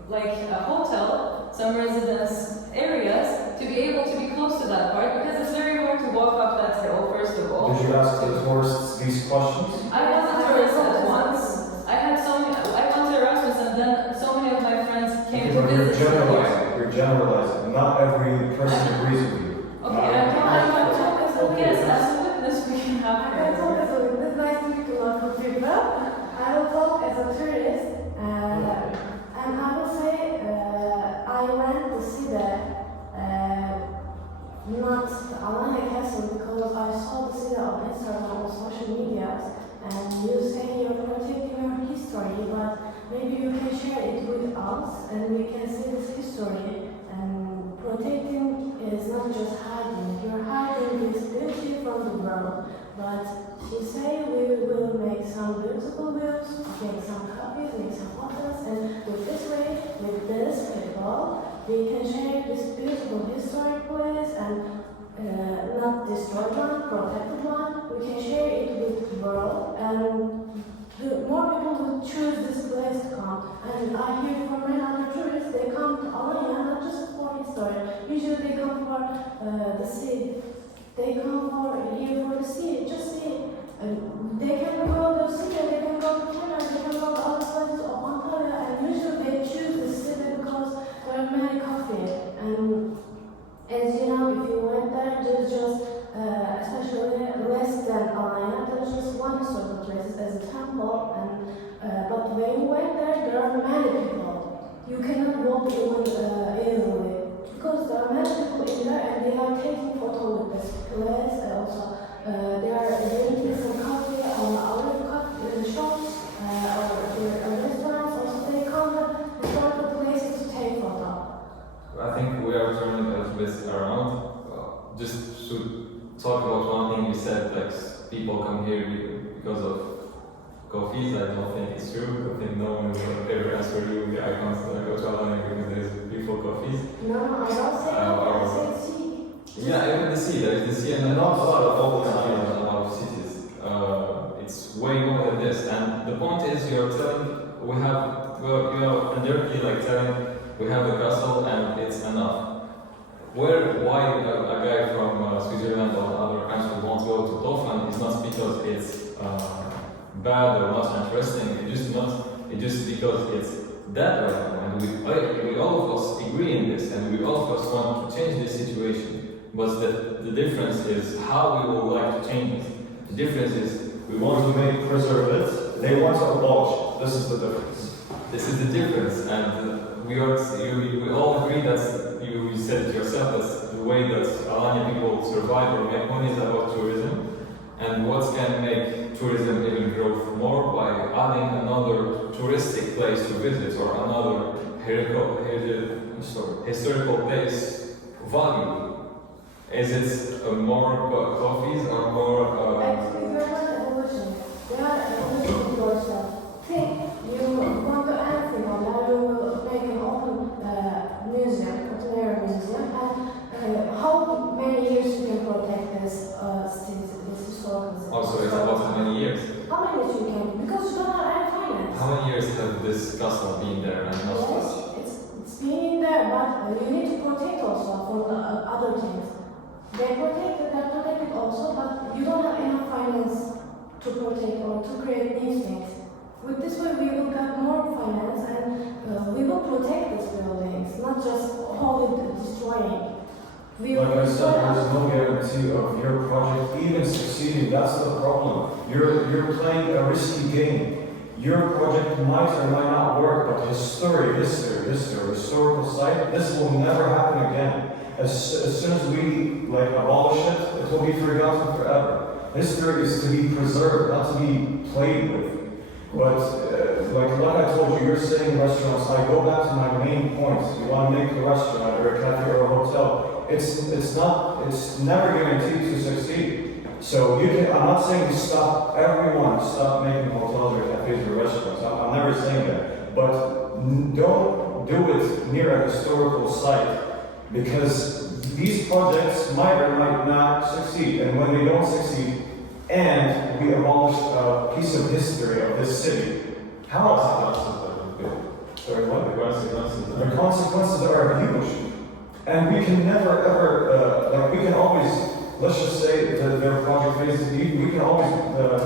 like a hotel, some residence areas, to be able to be close to that part, because it's very hard to walk up that hill, first of all. Did you ask the tourists these questions? I was a tourist at once. I went to Erasmus, and then so many of my friends came to But you're visit. generalizing. You're generalizing. Not every person agrees with you. Okay, I'm talking as a yes, as a witness, we can I have can talk as a witness, nice to meet you, local people. I will talk as a tourist, and I will say I went to see not the Alanya Castle because I saw the city on Instagram or social media, and you say you're protecting your history, but maybe you can share it with us, and we can see this history. And protecting is not just hiding. You're hiding this beauty from the world. But she say we will make some beautiful views, make some copies, make some photos, and with this way, with this people, we can share this beautiful historic place and not destroyed one, protected one. We can share it with the world, and more people will choose this place to come. And I hear from many other tourists, they come to Alanya not just for history. Usually they come for the sea. They come here for the sea, just see. They can go to the sea, they can go to China, they can go to other places of Antalya, and usually they choose the city because there are many coffee. And as you know, if you went there, there's just, especially less than Alanya, there's just one historical place as a temple. And but when you went there are many people. You cannot walk even easily because there are many people in there, and they are taking photos with this place. Also, they are drinking some coffee on other shops or restaurants. Also, they come to historical places to take photo. I think we are turning a little bit around. Just to talk about one thing you said, like people come here because of coffees. I don't think it's true. I think no one will ever answer you. I can't go to Alanya because there's beautiful coffees. No, I don't say coffee, I say sea. Yeah, even the sea. There is the sea, and not a lot of all the time in a lot of cities. It's way more than this. And the point is, you're telling we have, you're indirectly like telling we have the castle and it's enough. Why a guy from Switzerland or other countries won't go to Tophane is not because it's bad or not interesting. It's just because it's that right now. And we all of us agree in this, and we all of us want to change this situation. But the difference is how we would like to change it. The difference is We want to preserve it. They want to abolish it. This is the difference. this is the difference, and we all agree that you said it yourself. That's the way that Alanya people survive or make money is about tourism. And what can make tourism even grow more by adding another touristic place to visit or another historical place value. Is it more coffees or more? Actually, there are evolution. There are evolution in yourself. Think you want to anything on that, you will make an open museum, open air museum, and how many years you can protect this historical city? Also, it's about how many years? How many years you can? Because you don't have any finance. How many years have this castle been there and not Yes. you need to protect also from the other things. They're protected also, but you don't have enough finance to protect or to create new things. With this way, we will get more finance and we will protect these buildings, not just wholly destroying. We will Like I said, destroy there's no guarantee of your project even succeeding. That's the problem. You're playing a risky game. Your project might or might not work, but historical site, this will never happen again. As soon as we abolish it, it will be forgotten forever. History is to be preserved, not to be played with. But like I told you, you're saying restaurants. I go back to my main point. You want to make a restaurant or a cafe or a hotel. It's never guaranteed to succeed. So I'm not saying to stop making hotels or cafes or restaurants. I'm never saying that. But don't do it near a historical site, because these projects might or might not succeed. And when they don't succeed, and we abolish a piece of history of this city, how? Sorry, what? The consequences are huge. And we can never ever, we can always, let's just say that their project phases, we can always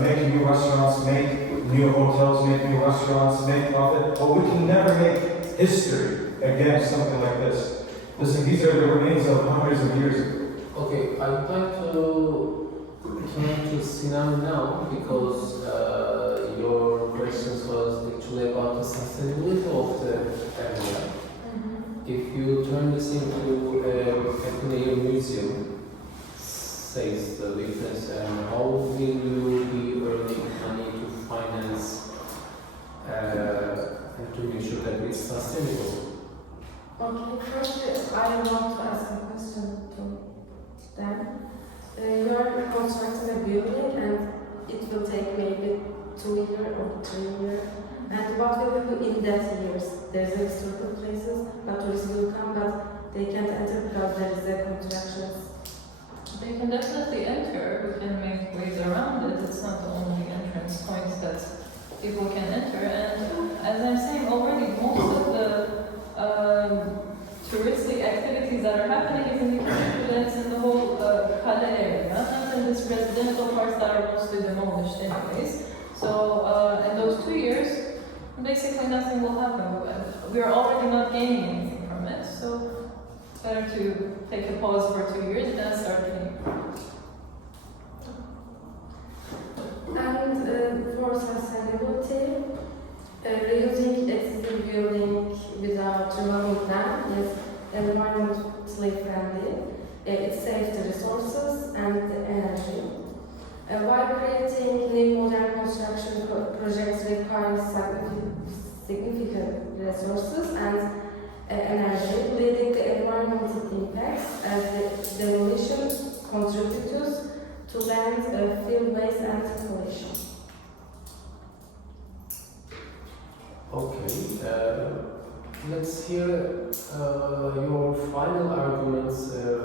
make new restaurants, make new hotels, make new restaurants, make profit, but we can never make history again, something like this. Listen, these are the remains of hundreds of years. Okay, I would like to turn to Sinan now, because your questions was actually about the sustainability of the area. If you turn this into a museum, says the witness, and how will you be earning money to finance and to make sure that it's sustainable? Okay, first I want to ask a question to them. You are constructing a building and it will take maybe 2 years or 3 years. And what will you do in that years? There's historical places, but tourists will come, but they can't enter because there is a construction. They can definitely enter, we can make ways around it. It's not the only entrance point that people can enter. And as I'm saying already, most of the touristic activities that are happening is in the events in the whole Kale area, not in this residential parts that are mostly demolished anyways. So in those 2 years, basically nothing will happen. We are already not gaining anything from it, so better to take a pause for 2 years and then start again. And for sustainability, reusing existing building without removing them is environmentally friendly. It saves the resources and the energy. While creating new modern construction projects require significant resources and energy, leading to environmental impacts as the demolition contributes to land, field waste and pollution. Okay, let's hear your final arguments,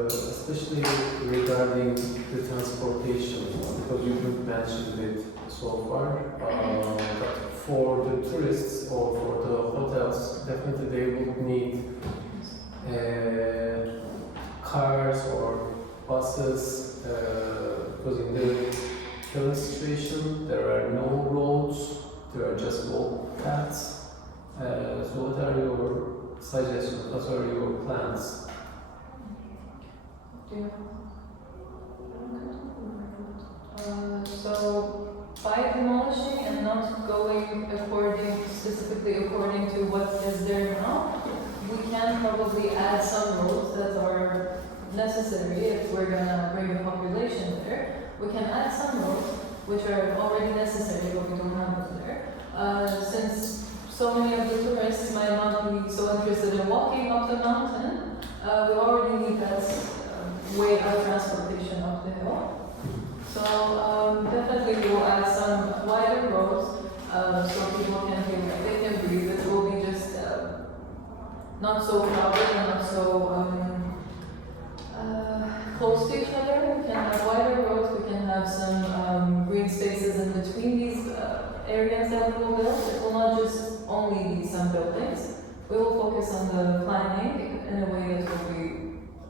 especially regarding the transportation, because you didn't mention it so far. But for the tourists or for the hotels, definitely they would need cars or buses, because in the current situation there are no roads, there are just walk paths. So what are your suggestions? What are your plans? So by demolishing and not going specifically according to what is there now, we can probably add some roads that are necessary if we're gonna bring a population there. We can add some roads which are already necessary but we don't have them there. Since so many of the tourists might not be so interested in walking up the mountain, we already need that way of transportation up the hill. So definitely we will add some wider roads so people can feel like they can breathe. It will be just not so crowded and not so close to each other. We can have wider roads, we can have some green spaces in between these areas that we will build. It will not just only be some buildings. We will focus on the planning in a way that will be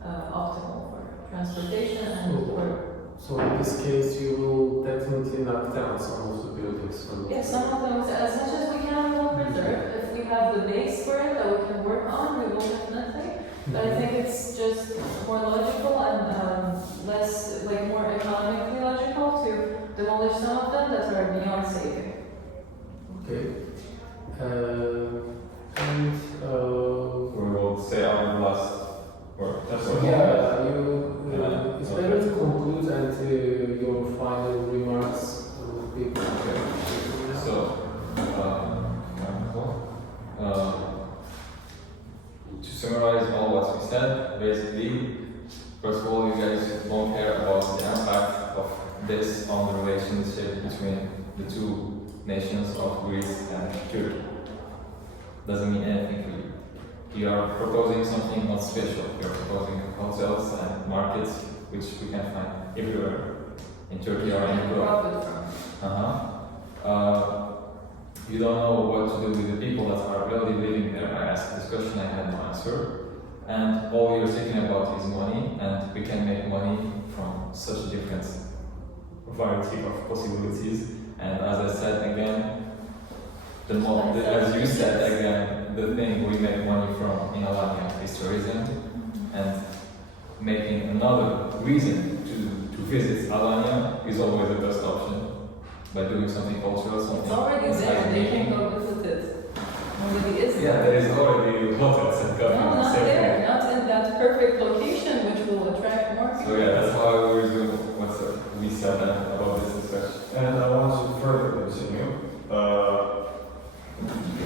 optimal for transportation and for. So in this case, you will definitely knock down some of the buildings. Yeah, some of them, as much as we can, we'll preserve. If we have the base for it that we can work on, we will definitely. But I think it's just more logical and less, like more economically logical to demolish some of them that are beyond saving. Okay. We will say our last word. That's So, Yeah, it's better to conclude and your final remarks will be Okay. So, to summarize all what we said, basically, first of all, you guys won't care about the impact of this on the relationship between the two nations of Greece and Turkey. Doesn't mean anything for you. You are proposing something not special. You are proposing hotels and markets which we can find everywhere in Turkey or anywhere. Profit from. You don't know what to do with the people that are already living there. I asked this question, I had no answer. And all you're thinking about is money, and we can make money from such a different variety of possibilities. And as I said again, as you said again, the thing we make money from in Alanya is tourism, and making another reason to visit Alanya is always the best option. By doing something cultural, something. It's already there, they can go visit it. Nobody is there. Yeah, there is already hotels and No, cafes. not there, not in that perfect location which will attract more people. So yeah, that's why we were doing what we said about this discussion. And I want to further continue.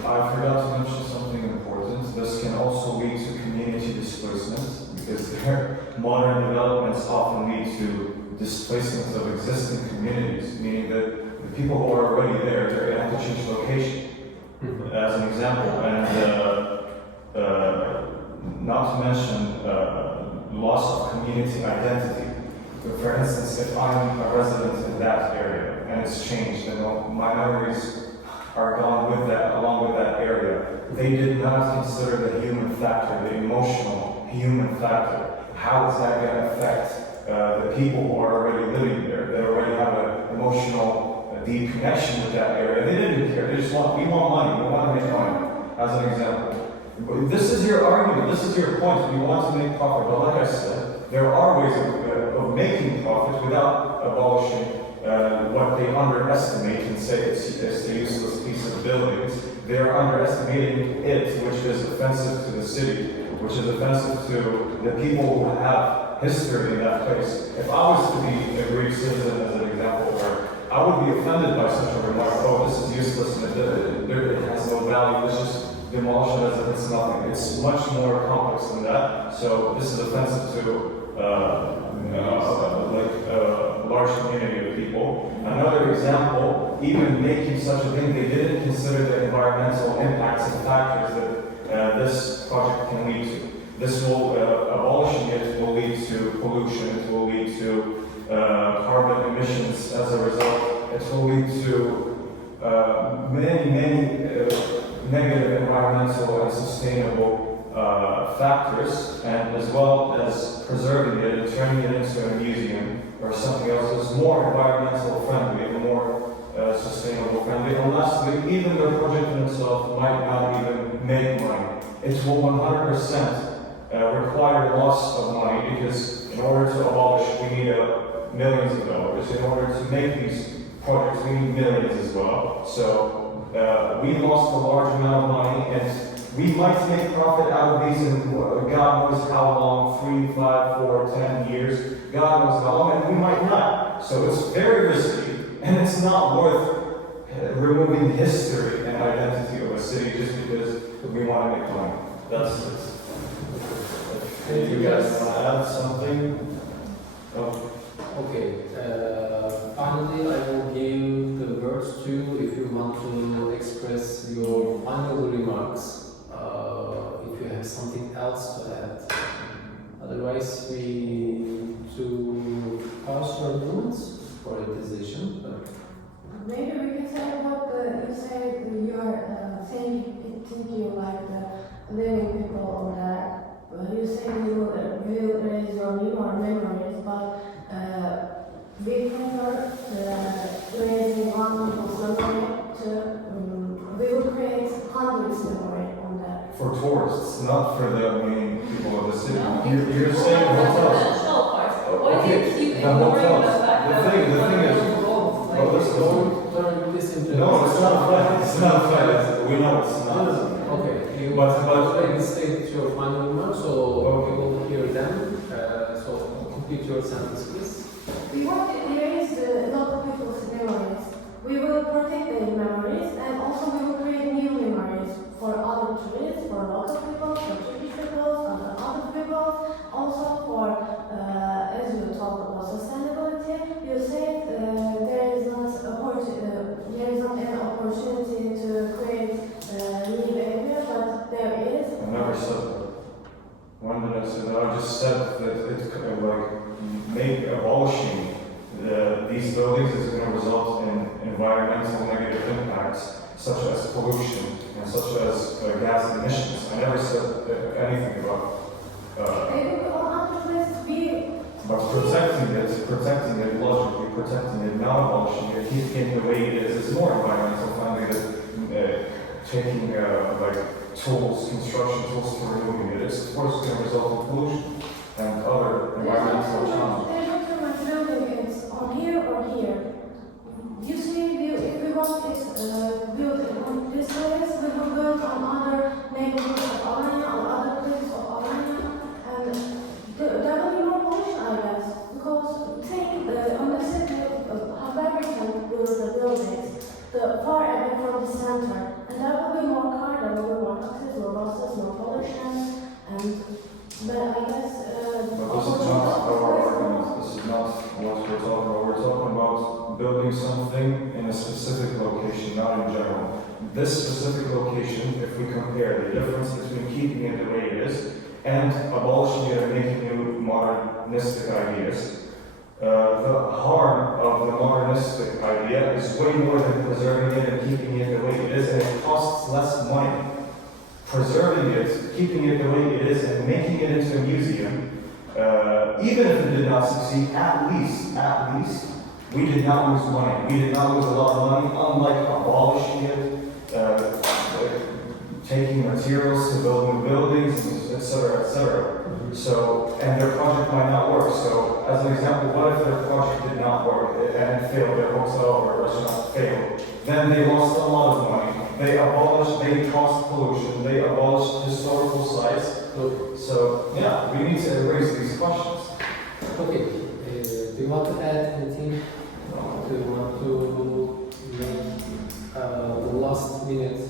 I forgot to mention something important. This can also lead to community displacement because their modern developments often lead to displacement of existing communities, meaning that the people who are already there, they're going to have to change location. As an example, and not to mention loss of community identity. For instance, if I'm a resident in that area and it's changed and my memories are gone with that, along with that area, they did not consider the human factor, the emotional human factor. How is that going to affect the people who are already living there? They already have an emotional deep connection with that area. They didn't care. They just we want money. We want to make money. As an example. But this is your argument. This is your point. You want to make profit. But like I said, there are ways of making profit without abolishing what they underestimate and say it's a useless piece of buildings. They are underestimating it, which is offensive to the city, which is offensive to the people who have history in that place. If I was to be a Greek citizen, as an example, where I would be offended by such a remark, oh, this is useless and it has no value, let's just demolish it as if it's nothing. It's much more complex than that. So this is offensive to a large community of people. Another example, even making such a thing, they didn't consider the environmental impacts and factors that this project can lead to. This will, abolishing it will lead to pollution, it will lead to carbon emissions as a result. It will lead to many negative environmental and sustainable factors, and as well as preserving it and turning it into a museum or something else that's more environmental friendly and more sustainable friendly. And lastly, even the project in itself might not even make money. It will 100% require loss of money, because in order to abolish, we need millions of dollars. In order to make these projects, we need millions as well. So we lost a large amount of money, and we might make profit out of these in God knows how long, 3, 5, 4, 10 years, God knows how long, and we might not. So it's very risky, and it's not worth removing history and identity of a city just because we want to make money. That's it. If you guys want to add something? Oh. Okay. Finally, I will give the words to you if you want to express your final remarks. If you have something else to add. Otherwise, we need to pause for a moment for a decision. Maybe we can say about you said you are thinking you like the living people over there. you say you will erase your memories, but we prefer erasing one people's memory to, we will create hundreds memory on that. For tourists, not for the main people of the city. No, You're saying hotels. residential parts. Why do you keep The ignoring the hotels. fact The that thing is, like, well, let's go. Don't listen to No, it's not a fight. It's not a fight. We know it's not. Okay, you But- already state your final remarks, so Okay. we will hear them. So complete your sentence, please. We want to erase the local people's memories. We will protect their memories and also we will create new memories for other tourists, for local people, for Turkish people, other people, also for, as you talk about sustainability, you said there is not an opportunity to create new area, but there is. I never said that. When did I say that? I just said that it's abolishing these buildings is going to result in environmental negative impacts, such as pollution and such as gas emissions. I never said anything about. Maybe on other places we. But protecting it, logically protecting it, not abolishing it, keeping it the way it is more environmental friendly than taking tools, construction tools for removing it. It's of course going to result in pollution and other environmental challenges. There's not too much building, it's on here or here. You see, if we want it built on this place, we will build on other neighborhoods of Alanya, or other places of Alanya, and there will be more pollution, I guess, because think on the city, however we can build the buildings, far away from the center, and there will be more cars, there will be more taxis, more buses, more pollution, but I guess. But this is not our argument. This is not what we're talking about. We're talking about building something in a specific location, not in general. This specific location, if we compare the difference between keeping it the way it is and abolishing it and making new modernistic ideas, the harm of the modernistic idea is way more than preserving it and keeping it the way it is, and it costs less money. Preserving it, keeping it the way it is, and making it into a museum, even if it did not succeed, at least, we did not lose money. We did not lose a lot of money, unlike abolishing it, taking materials to build new buildings, etc., etc. So, and their project might not work. So, as an example, what if their project did not work and it failed, their hotel or restaurant failed? Then they lost a lot of money. They caused pollution, they abolished historical sites. So, yeah, we need to raise these questions. Okay, do you want to add anything? Do you want to make the last minute?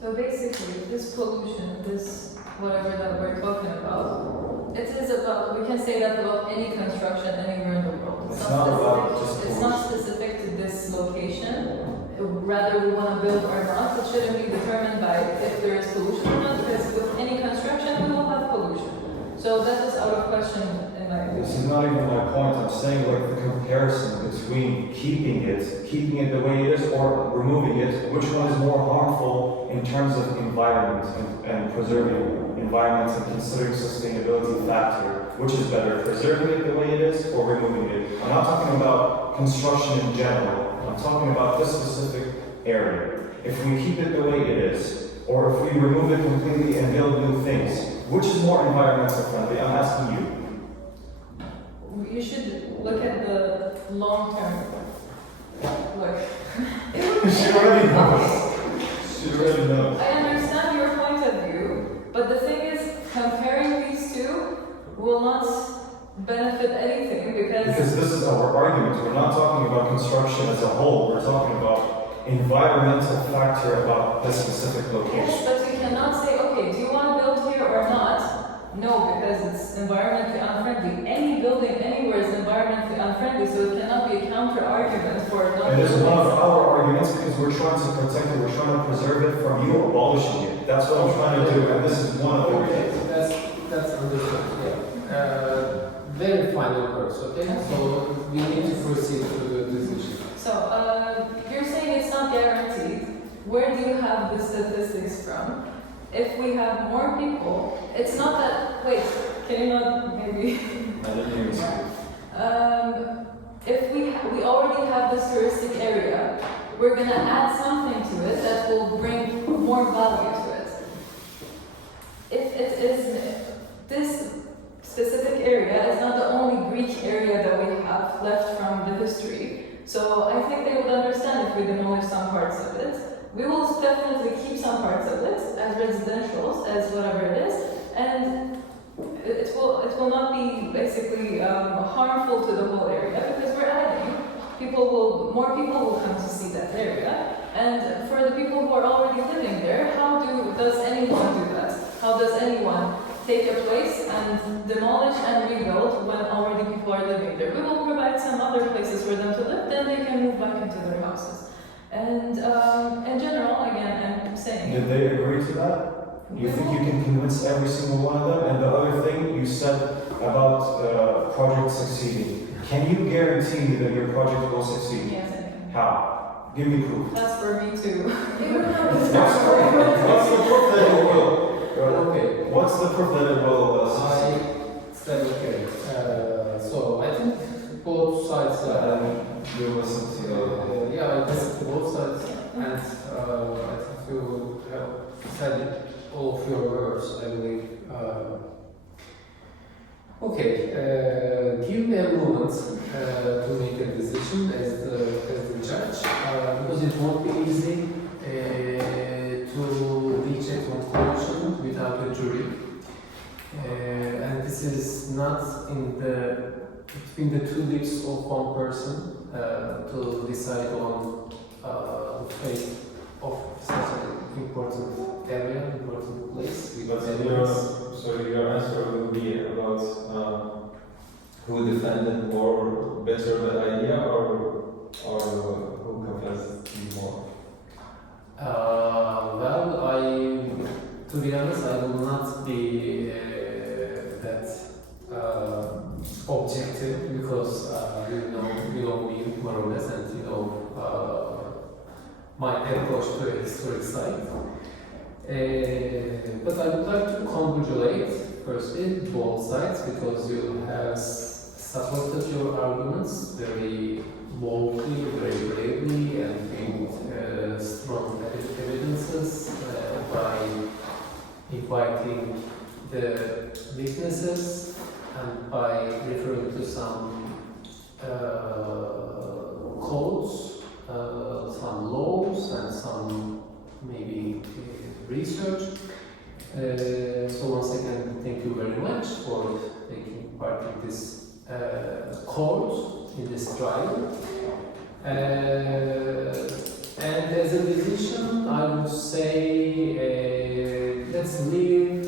So basically, this pollution, this whatever that we're talking about, it is about, we can say that about any construction anywhere in the world. It's not about just It's not specific to this location. Rather, we want to build or not. It shouldn't be determined by if there is pollution or not, because with any construction, we will have pollution. So that is out of question in my opinion. This is not even my point. I'm saying like the comparison between keeping it the way it is, or removing it. Which one is more harmful in terms of environment and preserving environment and considering sustainability factor? Which is better, preserving it the way it is or removing it? I'm not talking about construction in general. I'm talking about this specific area. If we keep it the way it is, or if we remove it completely and build new things, which is more environmental friendly? I'm asking you. You should look at the long term. Look. She already knows. She already knows. I understand your point of view, but the thing is, comparing these two will not benefit anything Because this is our argument. We're not talking about construction as a whole. We're talking about environmental factor about this specific location. Yes, but you cannot say, okay, do you want to build here or not? No, because it's environmentally unfriendly. Any building anywhere is environmentally unfriendly, so it cannot be a counter argument for not And this is building. one of our arguments because we're trying to protect it. We're trying to preserve it from you abolishing it. That's what I'm trying to do, and this is one of the Okay, reasons. that's understood. Yeah. Very final words. Okay, so we need to proceed to the decision. So, you're saying it's not guaranteed. Where do you have the statistics from? if we have more people, it's not that, wait, can you not maybe? I don't hear you. If we already have this touristic area, we're gonna add something to it that will bring more value to it. If it is, this specific area is not the only Greek area that we have left from the history. So I think they would understand if we demolish some parts of it. We will definitely keep some parts of it as residentials, as whatever it is, and it will not be basically harmful to the whole area because we're adding. More people will come to see that area, and for the people who are already living there, does anyone do that? How does anyone take a place and demolish and rebuild when already people are living there? We will provide some other places for them to live, then they can move back into their houses. And in general, again, I'm saying. Did they agree to that? You think you can convince every single one of them? And the other thing you said about project succeeding. Can you guarantee me that your project will succeed? Yes, I can. How? Give me proof. That's for me too. What's the proof that it will? Okay. What's the proof that it will succeed? Okay. So I think both sides You listen to yeah, I listen to both sides, and I think you have said all of your words, I believe. Okay, give me a moment to make a decision as the judge, because it won't be easy to reach a conclusion without a jury. And this is not between the two lips of one person to decide on the fate of such an important area, important place. So your answer will be about who defended more better the idea or who convinced more? To be honest, I will not be that objective because you know me more or less, and you know my approach to a historic site. But I would like to congratulate firstly both sides because you have supported your arguments very boldly, very bravely, and with strong evidences by inviting the witnesses and by referring to some codes, some laws, and some maybe research. So once again, thank you very much for taking part in this course, in this trial. And as a decision, I would say let's leave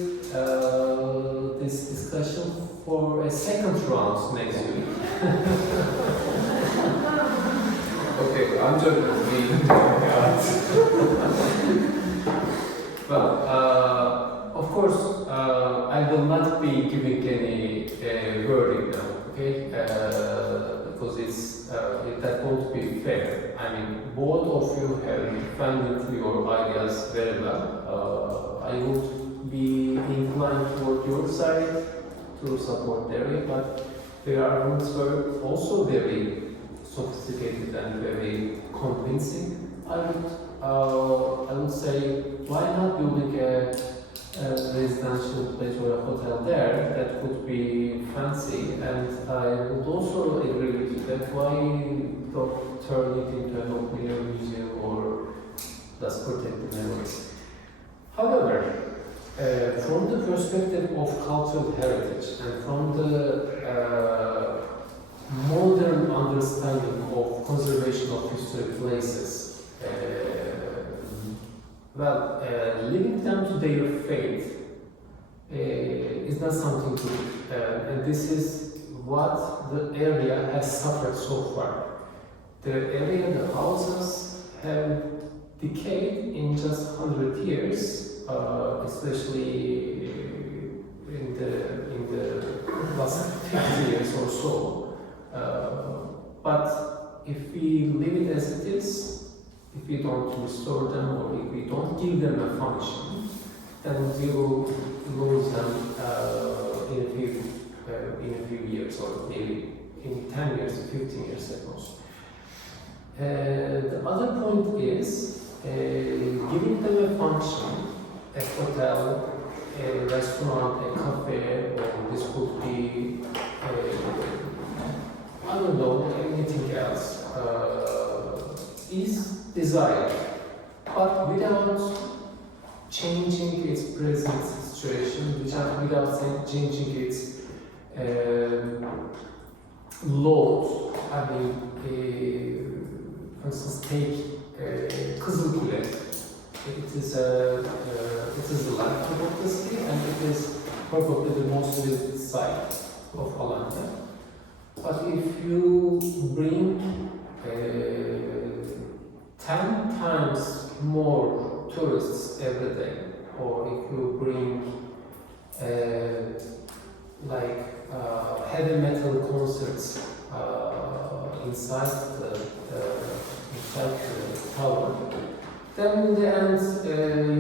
this discussion for a second round next week. Okay, I'm joking. Well, of course, I will not be giving any verdict now, okay? Because that won't be fair. I mean, both of you have defended your ideas very well. I would be inclined toward your side to support Derry, but their arguments were also very sophisticated and very convincing. I would say, why not building a residential place or a hotel there that would be fancy? And I would also agree with you that why not turn it into an open-air museum or just protect the memories? However, from the perspective of cultural heritage and from the modern understanding of conservation of historic places, leaving them to their fate is not something good, and this is what the area has suffered so far. The area, the houses have decayed in just 100 years, especially in the last 50 years or so. But if we leave it as it is, if we don't restore them or if we don't give them a function, and you lose them in a few years, or maybe in 10 years, 15 years at most. The other point is giving them a function, a hotel, a restaurant, a cafe, or this could be, I don't know, anything else, is desired, but without changing its present situation, without changing its load. I mean, for instance, take Kızılkule. It is the landmark of the city, and it is probably the most visited site of Alanya. But if you bring 10 times more tourists every day, or if you bring heavy metal concerts inside the tower, then in the end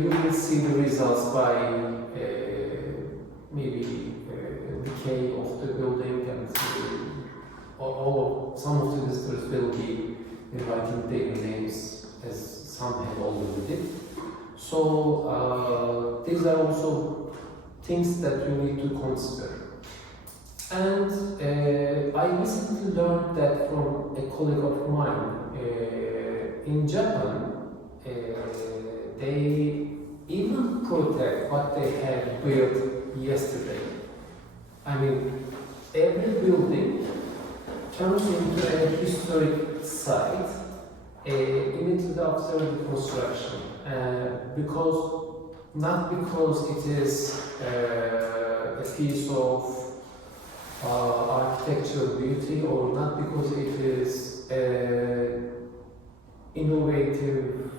you will see the results by maybe decay of the building, and some of the visitors will be writing their names, as some have already did. So these are also things that you need to consider. And I recently learned that from a colleague of mine. In Japan, they even protect what they had built yesterday. I mean, every building turns into a historic site immediately after the construction, not because it is a piece of architectural beauty, or not because it is innovative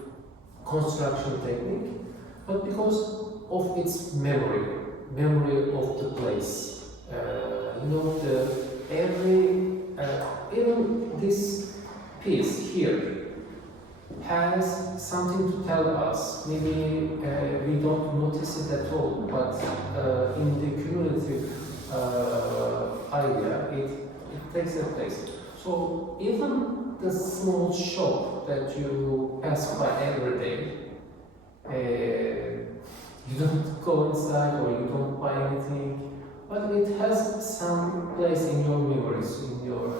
construction technique, but because of its memory of the place. Even this piece here has something to tell us. Maybe we don't notice it at all, but in the cumulative idea, it takes a place. So even the small shop that you pass by every day, you don't go inside or you don't buy anything, but it has some place in your memories, in your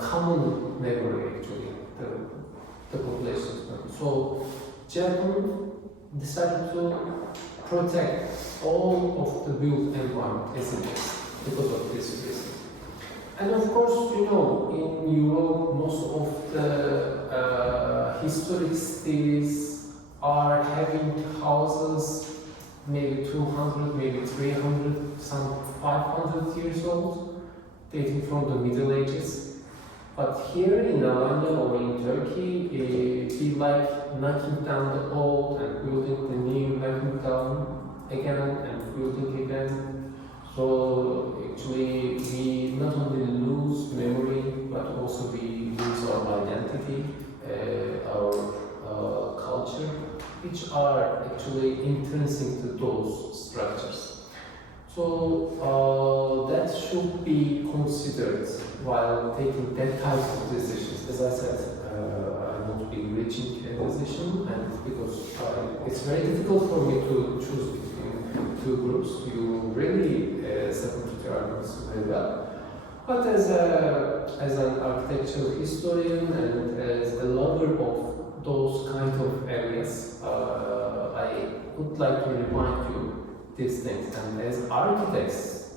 common memory actually, the population's memory. So Japan decided to protect all of the built environment as it is because of this reason. And of course, in Europe, most of the historic cities are having houses maybe 200, maybe 300, some 500 years old, dating from the Middle Ages. But here in Alanya or in Turkey, we like knocking down the old and building the new, knocking down again and building again. So actually, we not only lose memory, but also we lose our identity, our culture, which are actually intrinsic to those structures. So that should be considered while taking that type of decisions. As I said, I won't be reaching a decision, and because it's very difficult for me to choose between two groups. You really submitted your arguments very well. But as an architectural historian and as a lover of those kind of areas, I would like to remind you these things. And as architects,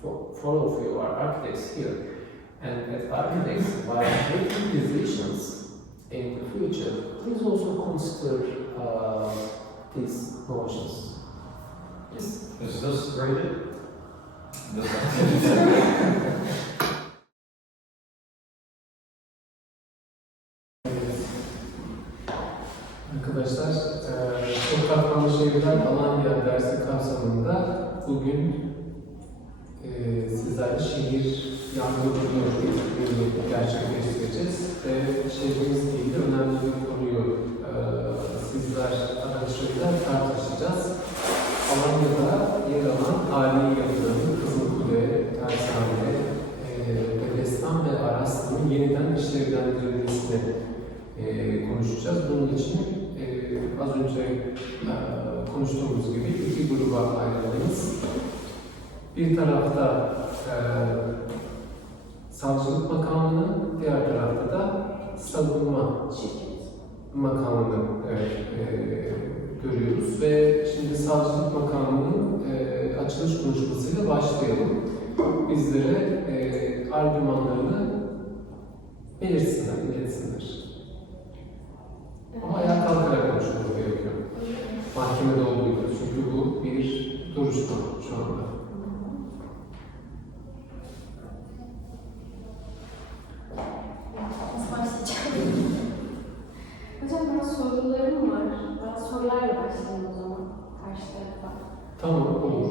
four of you are architects here, and as architects, while making decisions in the future, please also consider these notions. Yes. Is this graded? Arkadaşlar, Çok Katmanlı Şehirler Alanya dersi kapsamında bugün sizlerle şehir yangınını gerçekleştireceğiz ve şehrimizle ilgili önemli bir konuyu sizler aracılığıyla tartışacağız. Alanya'da yer alan tarihi yapıların Kızılkule, Tersane, Bebestan ve Aras'ın yeniden işlevlendirilmesini konuşacağız. Bunun için az önce konuştuğumuz gibi iki gruba ayrılırız. Bir tarafta savcılık makamını, diğer tarafta da savunma makamını görüyoruz ve şimdi savcılık makamının açılış konuşmasıyla başlayalım. Bizlere argümanlarını belirtsinler, iletsinler. Ama ayağa kalkarak konuşmamız gerekiyor. Mahkemede olduğu gibi, çünkü bu bir duruşma şu anda. Nasıl başlayacağım? Hocam ben sorularım var. Ben sorularla başlayayım o zaman karşı tarafa. Tamam, olur.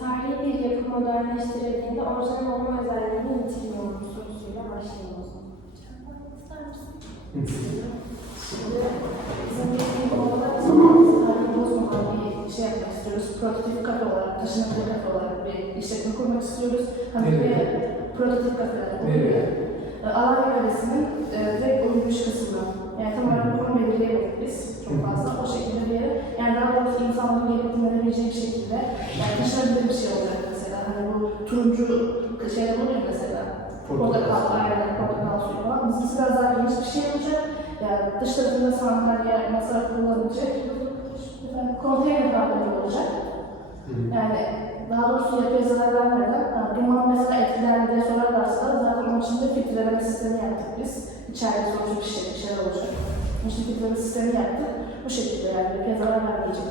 Tarihi bir yapı modernleştirildiğinde orijinal olma özelliğini yitirmiyor mu sorusuyla başlayalım o zaman. Şimdi bizim bildiğim olarak tarihi bozmadan bir şey yapmak istiyoruz. Prototip kafe olarak, taşınabilir kafe olarak bir işletme kurmak istiyoruz. Hem de bir prototip kafe olarak. Alanya University'nin direkt uymuş kısmı. Yani tamamen bu konu belirleyemedik biz çok fazla. O şekilde bir yere, yani daha doğrusu insanların gelip dinlenebileceği bir şekilde, yani taşınabilir bir şey olacak mesela. Hani bu turuncu şeyler oluyor mesela. Portakal, aynen, portakal suyu falan. Biz biraz daha geniş bir şey olacak. Yani dış tarafında sandalye, masa kullanılacak. Konteyner halinde olacak. Yani daha doğrusu yapıya zarar vermeden, duman mesela etkilendi diye sorarlarsa da zaten onun için de filtreleme sistemi yaptık biz. İçeride sonuçta bir şeyler olacak. Onun için filtreleme sistemi yaptık. Bu şekilde yani yapıya zarar vermeyecek.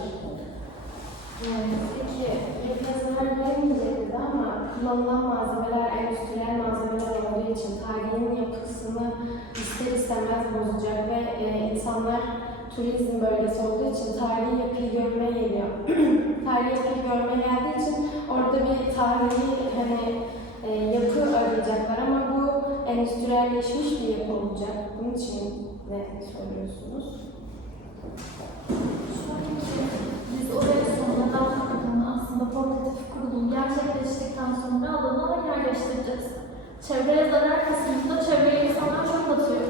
Peki, yapıya zarar vermeyecek dedi ama kullanılan malzemeler endüstriyel malzemeler olduğu için tarihin yapısını ister istemez bozacak ve insanlar turizm bölgesi olduğu için tarihi yapıyı görmeye geliyor. Tarihi yapıyı görmeye geldiği için orada bir tarihi yapı arayacaklar ama bu endüstriyelleşmiş bir yapı olacak. Bunun için ne söylüyorsunuz? Biz oraya sonradan aslında portatif kurulum gerçekleştikten sonra alana yerleştireceğiz. Çevreye zarar kısmında çevreye insanlar çok atıyor.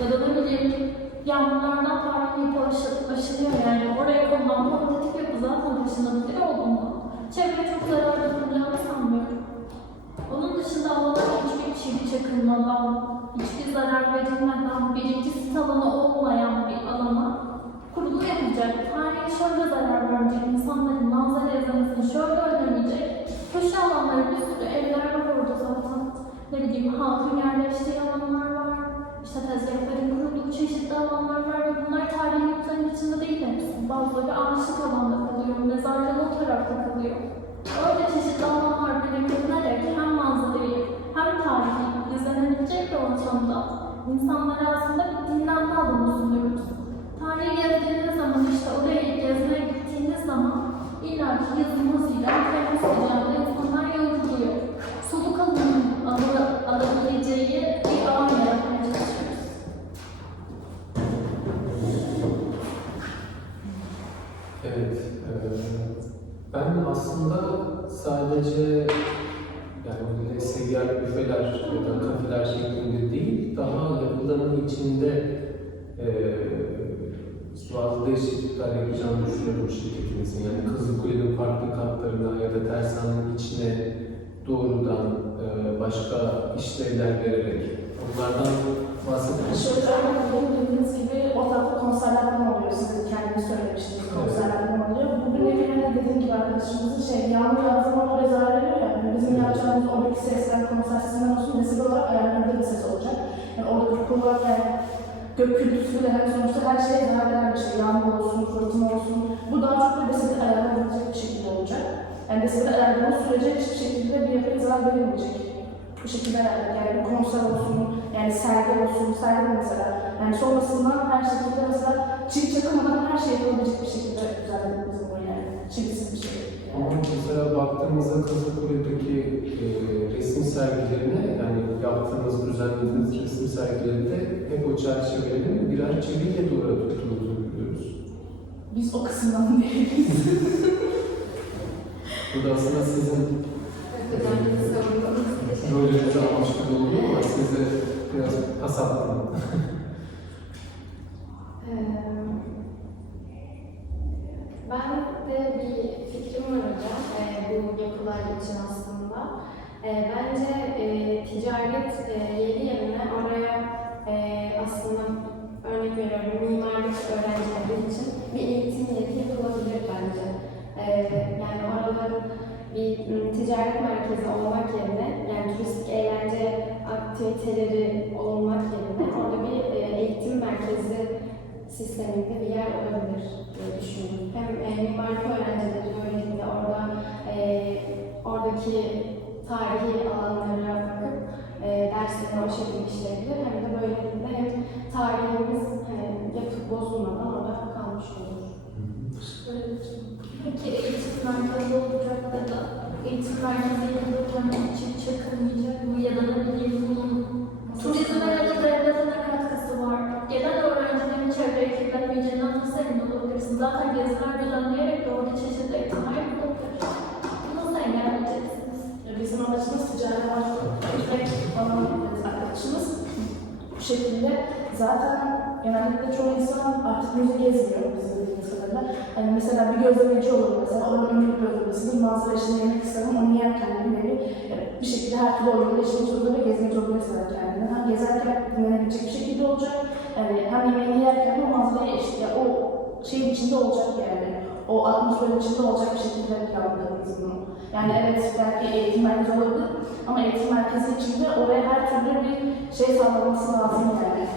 Ya da ne bileyim yağmurlardan tarihi yapı aşınıyor yani. Oraya konulan portatif yapı zaten taşınabilir olduğundan çevreye çok zarar dokunacağını sanmıyorum. Onun dışında alana hiçbir çivi çakılmadan, hiçbir zarar verilmeden, birinci sit alanı olmayan bir alana kurulu yapacak. Tarihe şöyle zarar verecek, insanların manzara izlemesini şöyle önlemeyecek. Köşe alanları, bir sürü evler var orada zaten. Ne bileyim, halkın yerleştiği alanlar var. İşte tezgahların kurulduğu çeşitli alanlar var ve bunlar tarihi yapıların içinde değil hepsi. Bazıları ağaçlık alanda kalıyor, mezarların o tarafta kalıyor. Öyle çeşitli alanlar belirlenerek hem manzarayı hem tarihi izlenebilecek bir ortamda insanlara aslında bir dinlenme alanı sunuyoruz. Tarihi gezdiğiniz zaman, işte oraya gezmeye gittiğiniz zaman illaki yazımızıyla, kaymış sıcağında insanlar yoruluyor. Soluk alabileceği bir alan yaratmaya çalışıyoruz. Evet, ben aslında sadece yani öyle seyyar büfeler ya da kafeler şeklinde değil, daha yapıların içinde bazı değişiklikler yapacağını düşünüyorum şirketimizin. Yani Kızılkule'nin farklı katlarına ya da tersanenin içine doğrudan başka işlevler vererek onlardan bahsedelim. Şöyle örneğin bildiğiniz gibi o tarafta konserlerden oluyor. Sizin kendiniz söylemiştiniz konserlerden oluyor. Bugün evine dediğim gibi arkadaşımızın yağmur yağdığı zaman oraya zarar veriyor ya. Yani bizim yapacağımız oradaki sesler, konser sesinden olsun, desibel olarak ayarlandığı bir ses olacak. Yani oradaki kulak gök gürültüsüyle hem sonuçta her şeye zarar veren bir şey. Yağmur olsun, fırtına olsun. Bu daha çok bir desibel ayarlanabilecek bir şekilde olacak. Yani desibel ayarlama sürece hiçbir şekilde bir yapıya zarar verilmeyecek. Bu şekilde yani bir konser olsun, yani sergi olsun, sergi mesela. Yani sonrasından her şekilde mesela çivi çakılmadan her şey yapılabilecek bir şekilde düzenledik bizim bunu yani. Çivisiz bir şey. Ama mesela baktığımızda Kızılkule'deki resim sergilerine, yani yaptığımız, düzenlediğimiz resim sergilerinde hep o çerçevelerin birer çiviyle tutulduğunu görüyoruz. Biz o kısımdan değiliz. Bu da aslında sizin rolünüzü almış gibi oluyor ama size biraz pas attım. Ben de bir fikrim var hocam bu yapılar için aslında. Bence ticaret yeri yerine oraya aslında örnek veriyorum mimarlık öğrencileri için bir eğitim yeri yapılabilir bence. Yani oraların bir ticaret merkezi olmak yerine, yani turistik eğlence aktiviteleri olmak yerine orada bir eğitim merkezi sisteminde bir yer olabilir diye düşünüyorum. Hem mimarlık öğrencileri böylelikle orada oradaki tarihi alanlara bakıp derslerini o şekilde işleyebilir. Hem de böylelikle hem tarihimiz yapıp bozulmadan orada kalmış olur. Peki eğitim merkezi olacak da eğitim merkezi yapılırken için çakılmayacak mı ya da ne bileyim bunun turizme ya da devlete ne katkısı var? Gelen öğrencilerin çevreyi kirletmeyeceğinden nasıl emin olabilirsin? Zaten geziler düzenleyerek de orada çeşitli eğitimler yapılabilir. Bunu nasıl engelleyeceksiniz? Bizim amacımız ticari amaçlı direkt alan arkadaşımız bu şekilde. Zaten genellikle çoğu insan artık müze gezmiyor bizim bildiğimiz kadarıyla. Yani mesela bir gözlemeci olur mesela, onun ünlü bir gözlemesidir, manzara eşliğinde yemek isterim, onu yerken bir nevi bir şekilde her türlü oyunda içmek zorunda ve gezmek zorunda hisseder kendini. Hem gezerken dinlenebilecek bir şekilde olacak, yani hem yemeğini yerken de o manzaraya eşlik, yani o şeyin içinde olacak yani. O atmosferin içinde olacak bir şekilde planladık biz bunu. Yani evet belki eğitim merkezi olabilir ama eğitim merkezi içinde oraya her türlü bir şey sağlaması lazım yani.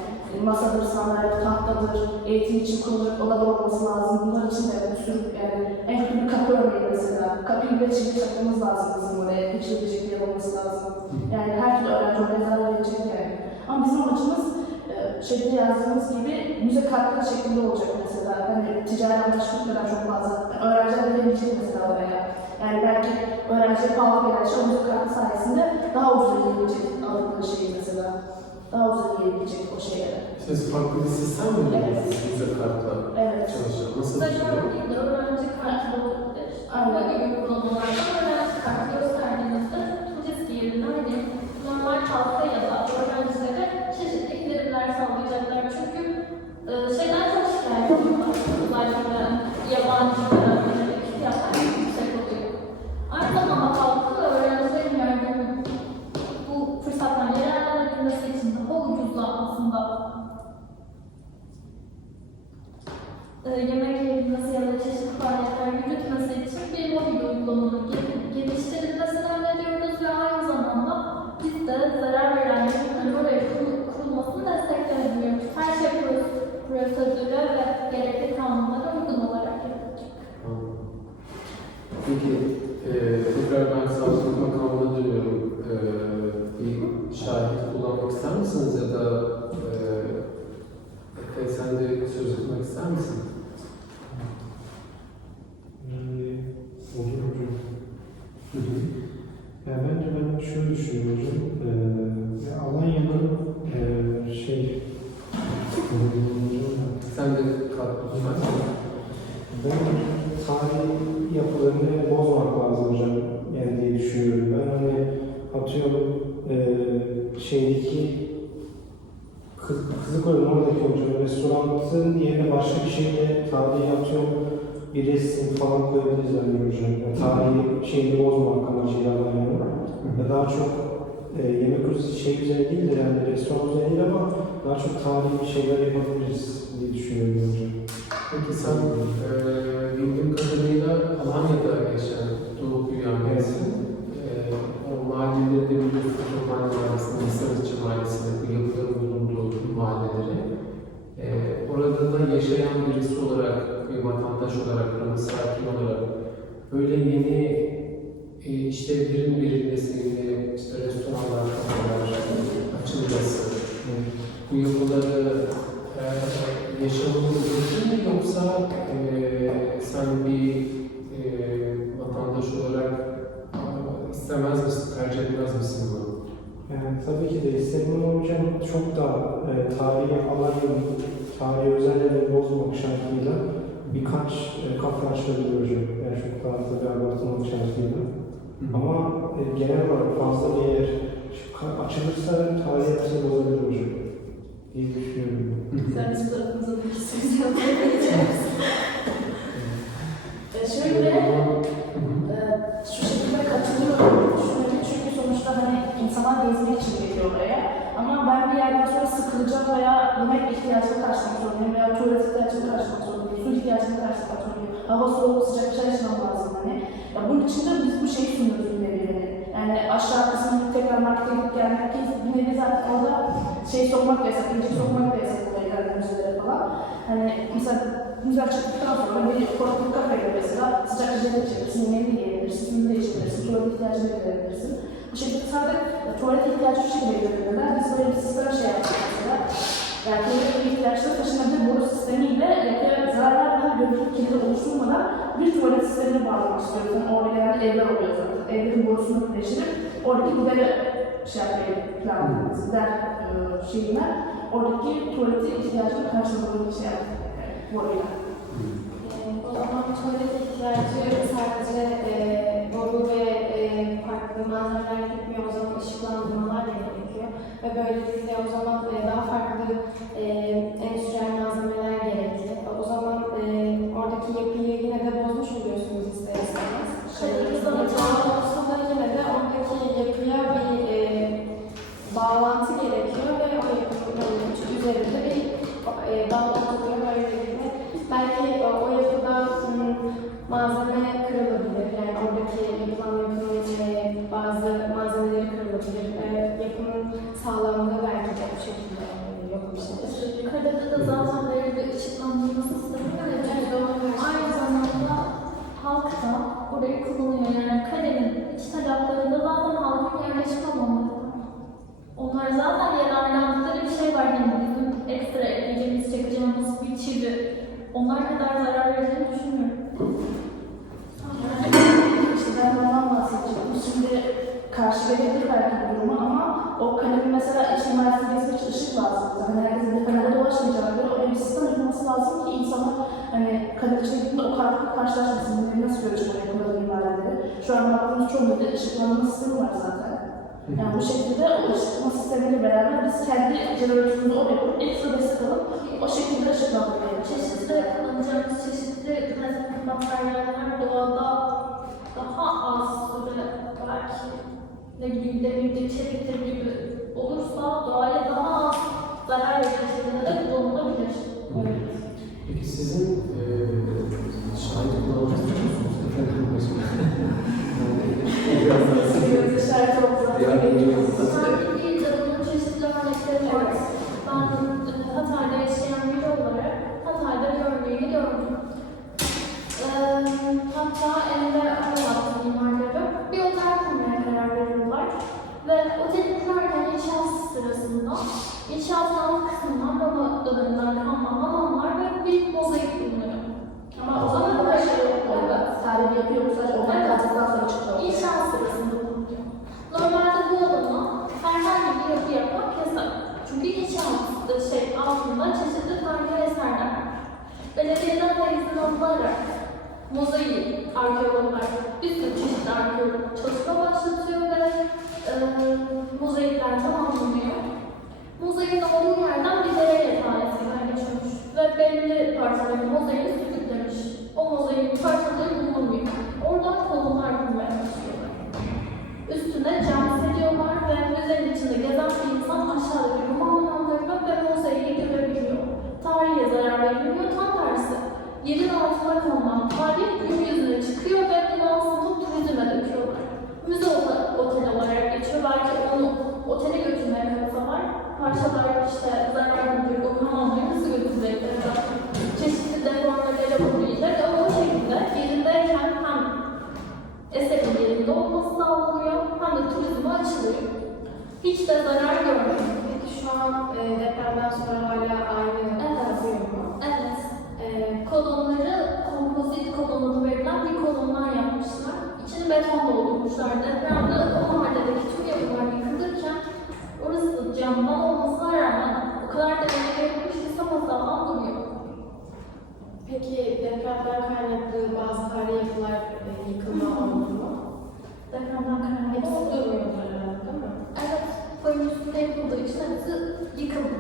Masadır, sandalye, tahtadır, eğitim için kullanılacak odada olması lazım. Bunlar için de bir sürü yani en kötü bir kapı örneği mesela. Kapıyı bile çivi çakmamız lazım bizim oraya. Geçilebilecek bir yer olması lazım. Yani her türlü öğrenci oraya zarar verecek yani. Ama bizim amacımız şeyde yazdığımız gibi müze kartları şeklinde olacak mesela. Hani ticari amaçlı kadar çok fazla. Yani öğrenciler gelebilecek mesela oraya. Yani belki öğrenciye pahalı gelen şey o müze kartı sayesinde daha ucuza gelebilecek aldıkları şey mesela. Daha ucuza gelebilecek o şeylere. Siz farklı bir sistem mi yapıyorsunuz müze kartla çalışan? Nasıl bir şey? Değil de öğrenci kartı olabilir. Aynen gibi uygulamalarda öğrenci kartı gösterdiğinizde turist yerine hani normal halka ya da öğrencilere çeşitli indirimler sağlayacaklar. Çünkü şeyden çok şikayet ediyorlar. Özellikle yabancılara yönelik fiyatlar yüksek oluyor. Aynı zamanda halkın ve öğrencilerin yardım bu fırsattan yararlanabilmesi için daha ucuzla aslında yemek yiyebilmesi ya da çeşitli faaliyetler yürütmesi için bir mobil uygulamanın geliştirilmesini öneriyoruz ve aynı zamanda biz de zarar veren yapıların oraya kurulmasını destekliyoruz. Her şey prosedüre ve gerekli kanunlara uygun olarak yapılacak. Peki, tekrar ben Sağlık Makamı'na dönüyorum. Bir şahit kullanmak ister misiniz ya da Efe sen de söz etmek ister misin? Olur hocam. Yani bence ben şöyle düşünüyorum hocam. Alanya'nın Sen de katkı sunarsan. ben tarihi yapılarını bozmak lazım hocam yani diye düşünüyorum. Ben hani atıyorum şeydeki Kızılkule'nin oradaki hocam restoranın yerine başka bir şeyle tarihi atıyorum bir resim falan koyabiliriz bence hocam. Yani tarihi şeyini bozmamak amacıyla Alanya'nın. Daha çok yemek üzerine değil de yani restoran üzerine değil ama daha çok tarihi bir şeyler yapabiliriz diye düşünüyorum hocam. Peki sen bildiğim kadarıyla Alanya'da yaşayan, doğup büyüyen birisin. O mahalleleri de biliyorsun, Tophane Mahallesi'nde, Hisarüstü Mahallesi'nde bu yapıların bulunduğu mahalleleri. Orada da yaşayan birisi olarak, bir vatandaş olarak, oranın sakin olarak böyle yeni işlevlerin verilmesi, işte restoranlar, kafeler açılması, bu yapıları yaşamını mı yoksa sen bir vatandaş Yani tabii ki de isterim ama hocam çok da tarihi Alanya'nın tarihi özelliğini bozmamak şartıyla birkaç kafe açılabilir hocam. Yani çok daha tabii abartılmak şartıyla. Ama genel olarak fazla bir yer açılırsa tarihi hepsini bozabilir hocam. İyi düşünüyorum. Sen bizim tarafımıza da ikisiniz yapmayacağız. Şöyle, şu şekilde katılıyorum. Çünkü sonuçta hani insanlar gezmek için geliyor oraya. Ama ben bir yerden sonra sıkılacağım veya yemek ihtiyacını karşılamak zorundayım veya tuvalet ihtiyacını karşılamak zorundayım, su ihtiyacını karşılamak zorundayım. Hava soğuk, sıcak bir şey içmem lazım hani. Ya bunun için de biz bu şeyi sunuyoruz bir nevi. Yani aşağı kısmı tekrar markete gidip gelmek ki bir nevi zaten orada şey sokmak da yasak, incik sokmak da yasak oraya geldiği müzelere falan. Hani mesela güzel çıktıktan sonra bir korkut kafede mesela sıcak bir şeyler içebilirsin, yemeğini de yiyebilirsin, suyunu da içebilirsin, tuvalet ihtiyacını da gidebilirsin. Bu şekilde sadece tuvalet ihtiyacı şu şekilde gidebilirler. Biz böyle bir sistem şey yaptık mesela. Yani tuvalet ihtiyaçları taşınabilir boru sistemiyle yapıya zarar vermeden, görüntülü kirli oluşturmadan bir tuvalet sistemine bağlamak istiyoruz. Yani orada genelde evler oluyor zaten. Evlerin borusunu birleştirip oradaki gideri şey yapmayı planlıyoruz. Gider şeyine oradaki tuvaleti ihtiyacını karşılamayı şey yaptık. Boruyla. O zaman tuvalet ihtiyacı sadece boru ve farklı malzemeler gitmiyor, o zaman ışıklandırmalar da gerekiyor. Ve böylelikle o zaman daha farklı endüstriyel malzemeler gerekli. O zaman oradaki yapıyı yine de bozmuş oluyorsunuz ister istemez. Olsa da yine de oradaki yapıya bir bağlantı gerekiyor ve o yapının üzerinde bir bağ oluyor böylelikle. Belki o yapıda malzeme kırılabilir, yani oradaki yapılan yapının bazı malzemeleri kırılabilir, yapının sağlamlığı belki de bu şekilde yapılabilir. Yukarıda da zaten böyle bir ışıklandırma sistemi var. Aynı zamanda halk da orayı kullanıyor. Yani kalenin iç taraflarında zaten halkın yerleşik alanları var. Onlar zaten yararlandıkları bir şey var. Yani bizim ekstra ekleyeceğimiz, çekeceğimiz bir çivi. Onlar kadar zarar vereceğini düşünmüyorum. İşte ben ondan bahsedecektim. Şimdi karşı gelebilir belki bu duruma ama o kalemin mesela iç mimarisini gezmek için ışık lazım. Zaten herkesin bir kalede dolaşmayacağına göre öyle bir sistem yapılması lazım ki insanlar hani kalenin içine gittiğinde o kartla karşılaşmasın. Bunları nasıl görecek o yapıların mimarları? Şu an baktığımız çok büyük ışıklandırma sistemi var zaten. Yani bu şekilde o ışıklandırma sistemiyle beraber biz kendi jeneratörümüzü oraya kurup ekstra destek alıp o şekilde ışıklandırmaya Çeşitli kullanacağımız çeşitli materyaller doğada daha az böyle belki ne bileyim demirdir, çeliktir gibi olursa doğaya daha az zarar verecek şekilde de kullanılabilir. Evet. Peki sizin şahit kullanmanız musunuz? Şahit olacağız. Sanki bir cadının çeşitli örnekleri var. Ben Hatay'da yaşayan biri olarak Hatay'da görmeyi gördüm. Hatta elinde arabattı mimarları bir otel kurmaya karar veriyorlar. Ve oteli kurarken inşaat sırasında inşaatın alt kısmından Roma döneminden kalma hamamlar ve bir mozaik bulunuyor. Ama o zaman da şey orada tarihi yapıyoruz. Sadece onlar kaldıktan sonra çıkıyor. İnşaat sırasında bulunuyor. Normalde bu alana herhangi bir yapı yapmak yasak. Çünkü inşaat altında çeşitli tarihi eserler var. Belediyeden de izin alınarak mozaiği arkeologlar bir sürü çeşitli arkeolog çalışma başlatıyor ve mozaikler tamamlanıyor. Mozaiğin olduğu yerden bir dere yatağına geçiyormuş ve belli parçaları mozaiği sürüklemiş. O mozaiğin parçaları bulunmuyor. Oradan kolonlar kurmaya başlıyorlar. Üstüne cam seriyorlar ve müzenin içinde gezen bir insan aşağıdaki Roman manzarını ve mozaiği görebiliyor. Tarihe zarar verilmiyor, tam tersi. Yerin altına konulan tarih gün yüzüne çıkıyor ve bunu aslında turizme döküyorlar. Müze otel olarak geçiyor. Belki onu otele götürmeye kalsalar parçalar işte zarar görüyor, dokunamıyor, nasıl götürecekler zaten. Çeşitli deformalara uğrayacak ama o şekilde yerindeyken hem eserin yerinde olması sağlanıyor hem de turizme açılıyor. Hiç de zarar görmüyor. Peki şu an depremden sonra hala aynı yazıyor mu? Evet. Kolonları kompozit kolon adı verilen bir kolonlar yapmışlar. İçini beton doldurmuşlar. Depremde o mahalledeki tüm yapılar yıkılırken Peki depremden kaynaklı bazı tarihi yapılar yıkılma oldu mu? Depremden kaynaklı Hepsi oldu. durmuyordur herhalde değil mi? Evet, koyun üstünde yapıldığı için hepsi yıkıldı.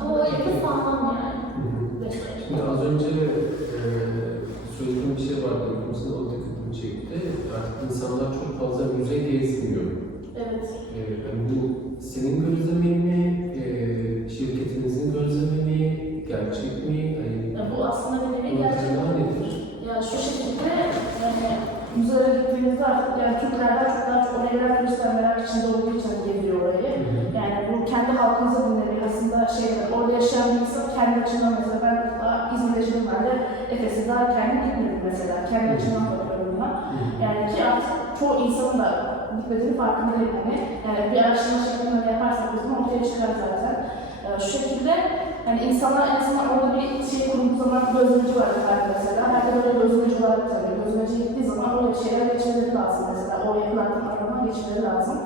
Ama o yapı sağlam yani. Şimdi az önce söylediğim bir şey vardı, hepimizin o dikkatimi çekti. Artık insanlar çok fazla müze gezmiyor. Evet. Yani bu senin gözlemin mi, şirketinizin gözlemi mi, gerçek mi? Ya bu aslında bir nevi gerçek. Nedir? Ya şu şekilde yani müzelere gittiğimizde artık yani Türklerden çok daha çok oraya gelen turistler merak içinde olduğu için geziyor orayı. Yani bu kendi halkımıza bir nevi aslında orada yaşayan bir insan kendi açımdan mesela ben İzmir'de yaşadım ben de Efes'e daha kendim gitmedim mesela. Kendi açımdan bakıyorum buna. Yani ki artık çoğu insanın da gitmediğini farkındayım yani bir araştırma şeklinde yaparsak bizim ortaya çıkar zaten. Şu şekilde yani insanlar en azından orada bir şey kurduğu zaman gözlemci var mesela. Herkes öyle gözlemci olarak tanıyor. Gözlemci gittiği zaman oraya bir şeyler geçirmeleri lazım mesela. O yapılardan aradan geçirmeleri lazım.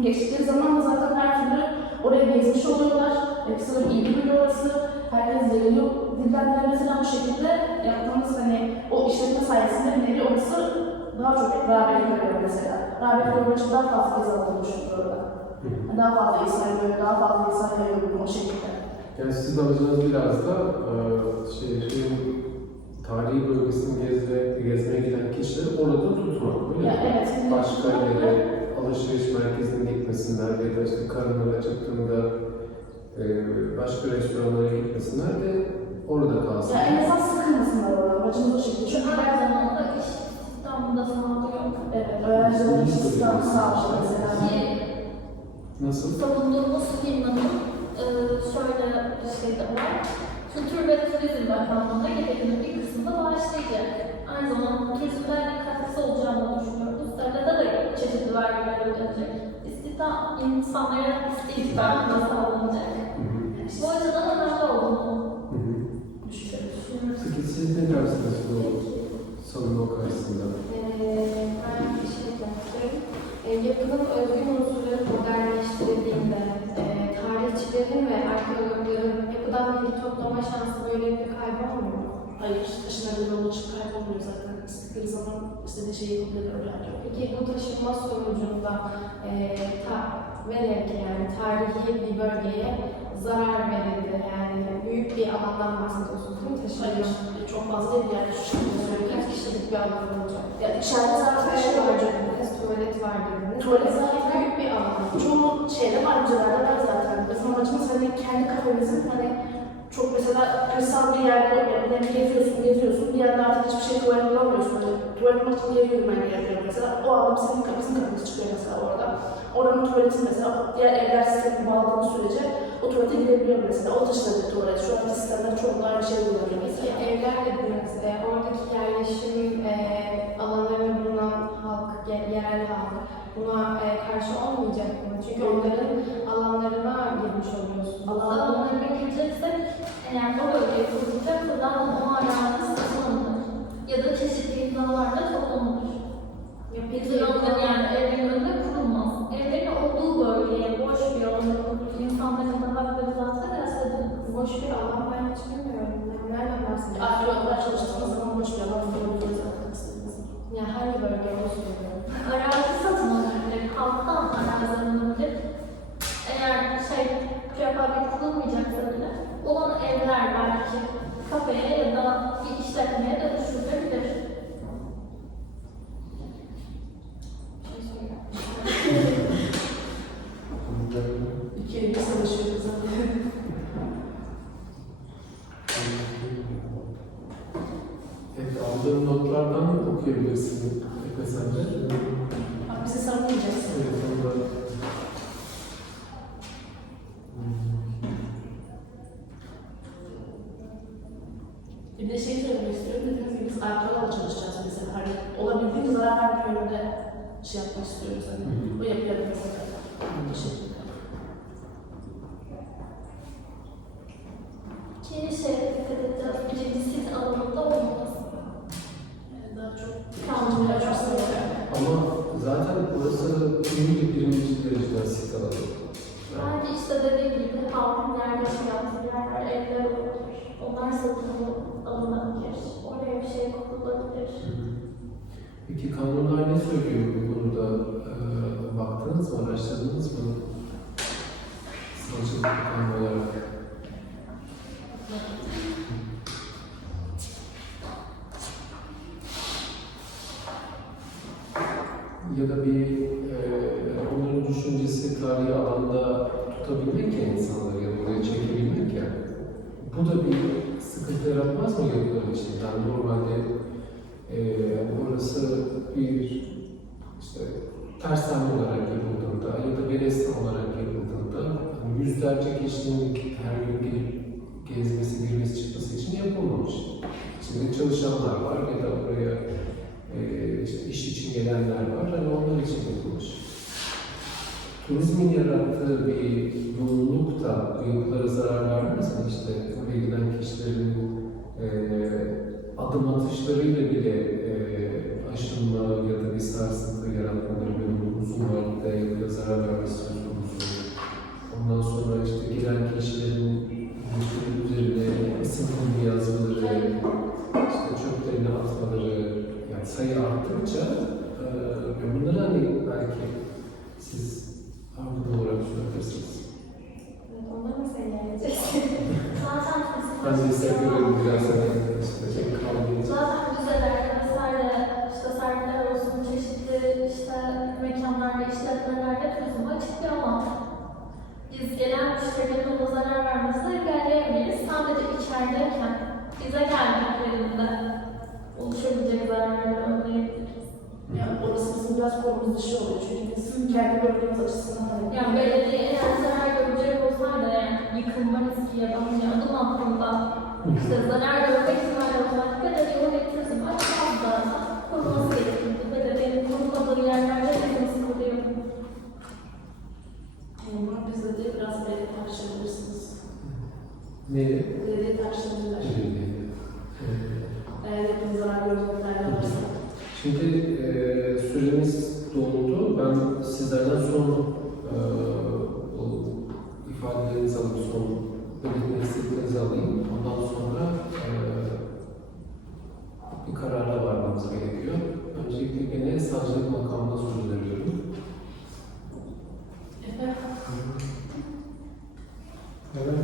Geçtikleri zaman da zaten her türlü oraya gezmiş oluyorlar. Ekstra ilgi duyuyor orası. Herkes geliyor. Dillendiler mesela bu şekilde yaptığımız hani o işletme sayesinde bir nevi orası daha çok rağbet görüyor mesela. Rağbet görmek için daha fazla izah oluşturuyor orada. Daha fazla insan görüyor, daha fazla insan görüyor o şekilde. Yani sizin amacınız biraz da tarihi bölgesini gezmeye giden kişileri orada tutmak, öyle mi? Evet. Başka yere, alışveriş merkezine gitmesinler ya da işte karınları acıktığında başka restoranlara gitmesinler de orada kalsın. Ya en azından sıkılmasınlar orada, amacımız o şekilde. Çünkü Her zaman da iş İstanbul'da sağlıyor. evet, öğrencilerin işsizliğini sağlıyor mesela. Nasıl? Savunduğumuz firmanın şöyle bir şey de var. Kültür ve Turizm Bakanlığı'na gelirinin bir kısmı da bağışlayacak. Aynı zamanda turizmden katkısı olacağını düşünüyoruz. Devlete de çeşitli vergiler ödenecek. İnsanlara istihdamı sağlanacak. Bu açıdan önemli olduğunu düşünüyoruz. Peki siz ne dersiniz bu savunma karşısında? Ben bir şey yapıyorum. Yapının özgün unsurları modernleştirildiğinde, tarihçilerin ve arkeologların yapıdan bilgi toplama şansı böylelikle kaybolmuyor mu? Hayır, taşınabilir olduğu için kaybolmuyor zaten. İstedikleri zaman istediği şeyi yapabilir öğrenci. Peki bu taşınma sonucunda velev ki yani tarihi bir bölgeye zarar verildi, yani büyük bir alandan bahsediyorsunuz değil mi Hayır, taşınma? çok fazla değil yani şu şekilde söyleyeyim. Kaç kişilik bir alan olacak? Yani içeride zaten şey var dediniz. Tuvalet var dediniz. Tuvalet zaten büyük bir alan. çoğu şeyde var, müzelerde var zaten. Bizim amacımız hani kendi kafemizin hani çok mesela kırsal bir yerde geziyorsun, bir yerde artık hiçbir şey tuvalet bulamıyorsun. Hani tuvalet maçını geri yürümen gerekiyor mesela. O anda bizim kapımız çıkıyor mesela orada. Oranın tuvaleti mesela diğer evler sistemine bağladığımız sürece o tuvalete girebiliyor mesela. O taşınabilir tuvalet. Şu an sistemler çok daha aynı şey kullanıyor mesela. Evler dediniz, oradaki yerleşim alanlarında bulunan halk, yerel halk buna karşı olmayacak mı? Çünkü onların alanlarına girmiş oluyorsunuz. Alanlarına girecekse eğer o bölgeye kurulacaksa zaten o alanı satın alınır. Ya da çeşitli imzalarla toplanır. Bizim onların yani evlerin önünde kurulmaz. Evlerin olduğu bölgeye boş bir alanda kurulur. İnsanların da hakları zaten gösterilir. Boş bir alan ben hiç bilmiyorum. Nereden bahsediyorsunuz? Arkeologlar çalıştığımız zaman boş bir alan bulabiliriz zaten. Ya hangi bölge onu soruyorum. Arazi satın alınabilir, halktan arazi alınabilir. Eğer prefabrik kurulmayacaksa bile olan evler belki kafeye ya da bir işletmeye dönüştürülebilir. İki bir savaşıyoruz zaten. Evet, aldığım notlardan okuyabilirsin sen de. Bizi savunmayacaksın. Evet, onda. Bir de şey söylemek istiyorum, dediğiniz gibi biz arkeologla çalışacağız mesela. Hani olabildiğince zarar vermek yönünde şey yapmak istiyoruz hani. O yapıya mesela. Teşekkürler. Ki dikkat edeceğiz, birinci sit alanında olmaması. Daha çok Kanunlar çok Ama zaten burası birinci dereceden sit alanı. Bence işte dediğim gibi halkın yerleşim yapması tatiller var, evler olur. Onlar satın alınabilir. Oraya bir şey kurulabilir. Peki kanunlar ne söylüyor bu konuda? Baktınız mı, araştırdınız mı? Sancılık kanunu olarak. Ya da onların düşüncesi tarihi alanda tutabilmek ya insanları ya da oraya çekebilmek ya. Bu da bir sıkıntı yaratmaz mı yapılar için? Yani normalde orası bir işte tersane olarak yapıldığında ya da berestan olarak yapıldığında hani yüzlerce kişinin her gün gelip gezmesi, girmesi, çıkması için yapılmamış. İçinde çalışanlar var ya da oraya işte iş için gelenler var, hani onlar için yapılmış. Turizmin yarattığı bir yoğunluk da bu yapılara zarar vermez mi? İşte oraya giden kişilerin adım atışlarıyla bile aşınma ya da bir sarsıntı yaratmaları böyle uzun vadede yapıya zarar vermesi söz konusu. Ondan sonra işte giden kişilerin üzerine isim konumu yazmaları, işte çöplerini atmaları, yani sayı arttıkça bunları hani belki siz argın olarak düşünebilirsiniz. Evet, onları nasıl engelleyeceğiz? Zaten Ben de hissediyorum biraz işte kalmayınca. zaten müzelerde vesaire işte sergiler olsun, çeşitli işte mekanlarda, işletmelerde turizme açık bir alan. Biz gelen müşterilerin ona zarar vermesini engelleyemeyiz. Sadece içerideyken bize geldiklerinde oluşabilecek zararları önleyebiliriz. Yani orası bizim biraz konumuz dışı oluyor çünkü bizim kendi bölgemiz açısından hani Yani belediye eğer zarar görecek olsaydı yani yıkılma riski ya da hani adım altında işte zarar görme ihtimali olsaydı belediye oraya turizm açmaz zaten. Koruması gerekirdi. Belediyenin korumadığı yerlerde nasıl koruyor? bunlar bizde de biraz belki tartışabilirsiniz. Ne? Belediye tartışabilirler. Eğer yakın zarar gördüklerine varsa. Şimdi süremiz doldu. Ben sizlerden son ifadelerinizi alıp son belirtmek istediklerinizi alayım. Ondan sonra bir karara varmamız gerekiyor. Öncelikle gene savcılık makamına söz veriyorum. Ben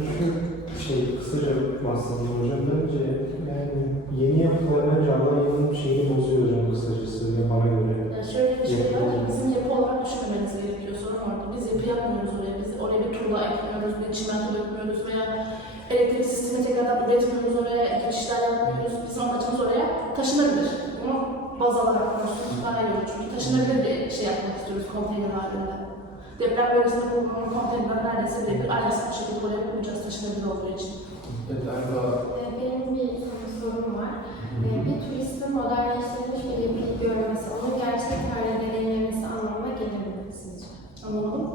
şu kısaca bahsedeyim hocam. Bence yani yeni yapılar bence Alanya'nın şeyini bozuyor hocam kısacası ya bana göre. Yani şöyle bir şey var, bizim yapı olarak düşünmemeniz gerekiyor sorun orada. Biz yapı yapmıyoruz oraya, biz oraya bir tuğla ekmiyoruz, bir çimento dökmüyoruz veya elektrik sistemi tekrardan üretmiyoruz oraya, ek işler yapmıyoruz. Bizim amacımız oraya taşınabilir. Bunu baz alarak konuşuyoruz, bana göre çünkü taşınabilir bir şey yapmak istiyoruz konteyner halinde. Deprem bölgesinde bulunan konteyner neredeyse bir ailesi bir şekilde oraya koyacağız taşınabilir olduğu için. Benim bir sorum var. Bir turistin modernleştirilmiş bir yapıyı görmesi, onun gerçek tarihi deneyimlemesi anlamına gelir mi sizce? Anladın mı?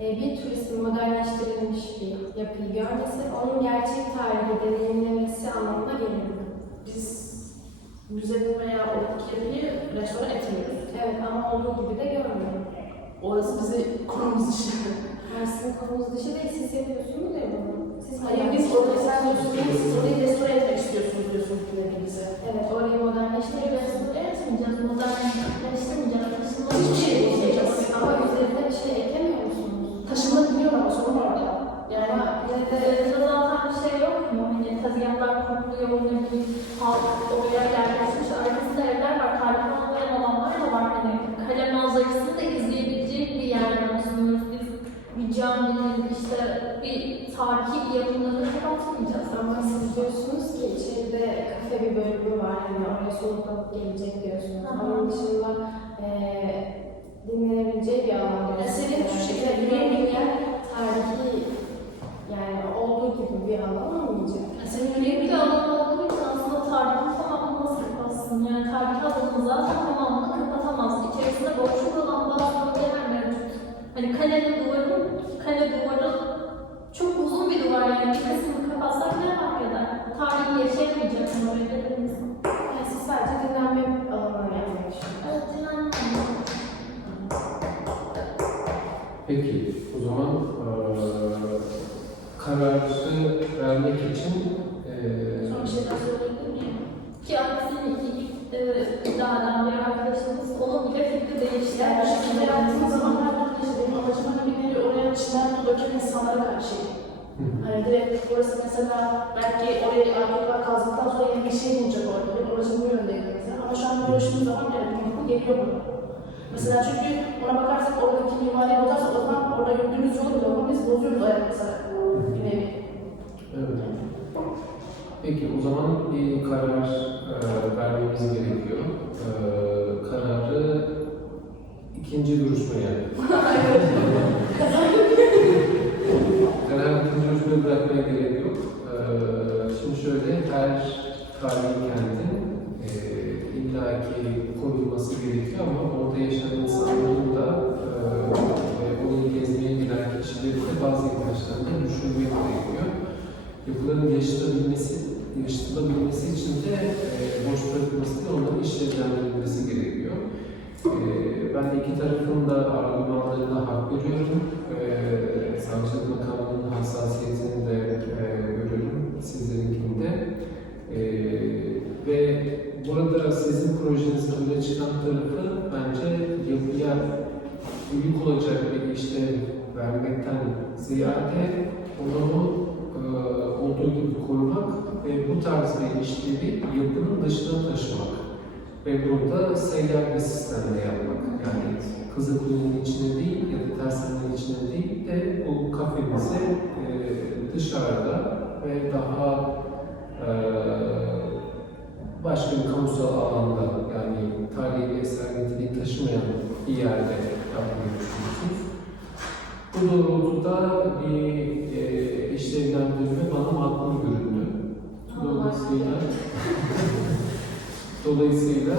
Bir turistin modernleştirilmiş bir yapıyı görmesi, onun gerçek tarihi deneyimlemesi anlamına gelir mi? Biz müzenin veya oradaki yapıyı restore etmiyoruz. Evet ama olduğu gibi de görmüyorum. Orası bizi konumuz dışı. Yani sizin konunuz dışı değil, siz yapıyorsunuz ya bunu. Siz Hayır biz orayı sen diyorsunuz, siz orayı restore etmek istiyorsunuz diyorsunuz bize. Evet, orayı modernleştirip Restore etmeyeceğiz, modernleştirmeyeceğiz. Hiçbir şey olmayacak. ama üzerine bir şey eklemiyor musunuz? Taşınabiliyor ama sorun orada. Yani Ama yine de Zaten bir şey yok mu? Hani tezgahlar kuruluyor, ne bileyim, halk oraya yerleşmiş, arkasında evler var, tarihi olmayan alanlar da var. Hani kale manzarasını da izleyebileceği bir yerden sunuyoruz biz. Bir caminin, işte bir tarihi yapılarını kapatmayacağız. ama siz diyorsunuz ki içeride kafe bir bölümü var, hani oraya soluk alıp gelecek diyorsunuz. Aha. Onun dışında dinlenebileceği bir alan diyorsunuz. senin şu şekilde yürüyebilirken tarihi yani olduğu gibi bir alan olmayacak. senin Büyük bir alan olduğu için aslında tarihin tamamını nasıl kapatsın? Yani tarihi alanı zaten tamamını kapatamaz. İçerisinde boşluk olan bazı bölgeler mevcut. Hani kale duvarı çok uzun bir duvar yani bir kısmını kapatsak ne fark eder? Tarihi yaşayamayacak mı oraya dediğimiz? Yani siz sadece dinlenme alanı yapmak düşünüyorsunuz. Evet, dinlenme. Peki, o zaman kararı vermek için Son bir şeyler söyleyebilir miyim? Ki aksine ilk iddia eden bir arkadaşımız onun bile fikri değişti. Yani bu şekilde yaptığımız zaman her türlü işte benim amacım hani bir nevi oraya çimento döken insanlara karşı. Hani direkt burası mesela belki oraya arkeologlar kazdıktan sonra yeni bir şey bulacak orada. Benim amacım bu yöndeydi mesela. Ama şu an görüştüğümüz zaman evet mantıklı geliyor bana. Mesela çünkü ona bakarsak oradaki mimariye bozarsak o zaman orada yürüdüğümüz yolu bile ama biz bozuyoruz ayak mesela bir nevi. evet. Peki o zaman bir karar vermemiz gerekiyor. Kararı ikinci duruşmaya. Kararı ikinci duruşmaya bırakmaya gerek yok. Şimdi şöyle, her tarihi kentin illaki korunması gerekiyor ama orada yaşayan insanların da ve onu gezmeye gelen kişilerin de bazı ihtiyaçlarını düşünmeye gerekiyor. Yapıların yaşatılabilmesi için de boş bırakılması değil, onların işlevlendirilmesi gerekiyor. Ben de iki tarafın da argümanlarına hak veriyorum. Savcılık makamının hassasiyetini de görüyorum sizlerinkinde. Ve burada sizin projenizin öne çıkan tarafı bence yapıya uyuk olacak bir işlev vermekten ziyade onu olduğu gibi korumak ve bu tarz bir işlevi yapının dışına taşımak ve burada seyyar bir sistemde yapmak. Yani Kızılkule'nin içine değil ya da tersanenin içine değil de bu kafemizi dışarıda ve daha başka bir kamusal alanda, yani tarihi bir eser niteliği taşımayan bir yerde yapmayı düşünüyorsunuz. Bu doğrultuda bir işlevlendirme bana makul göründü. Dolayısıyla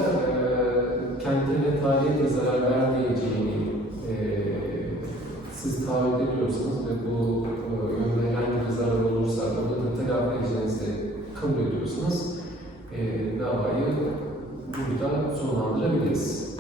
kente ve tarihe de zarar vermeyeceğini siz taahhüt ediyorsanız ve bu yönde herhangi bir zarar olursa onu da telafi edeceğinizi kabul ediyorsanız davayı burada sonlandırabiliriz.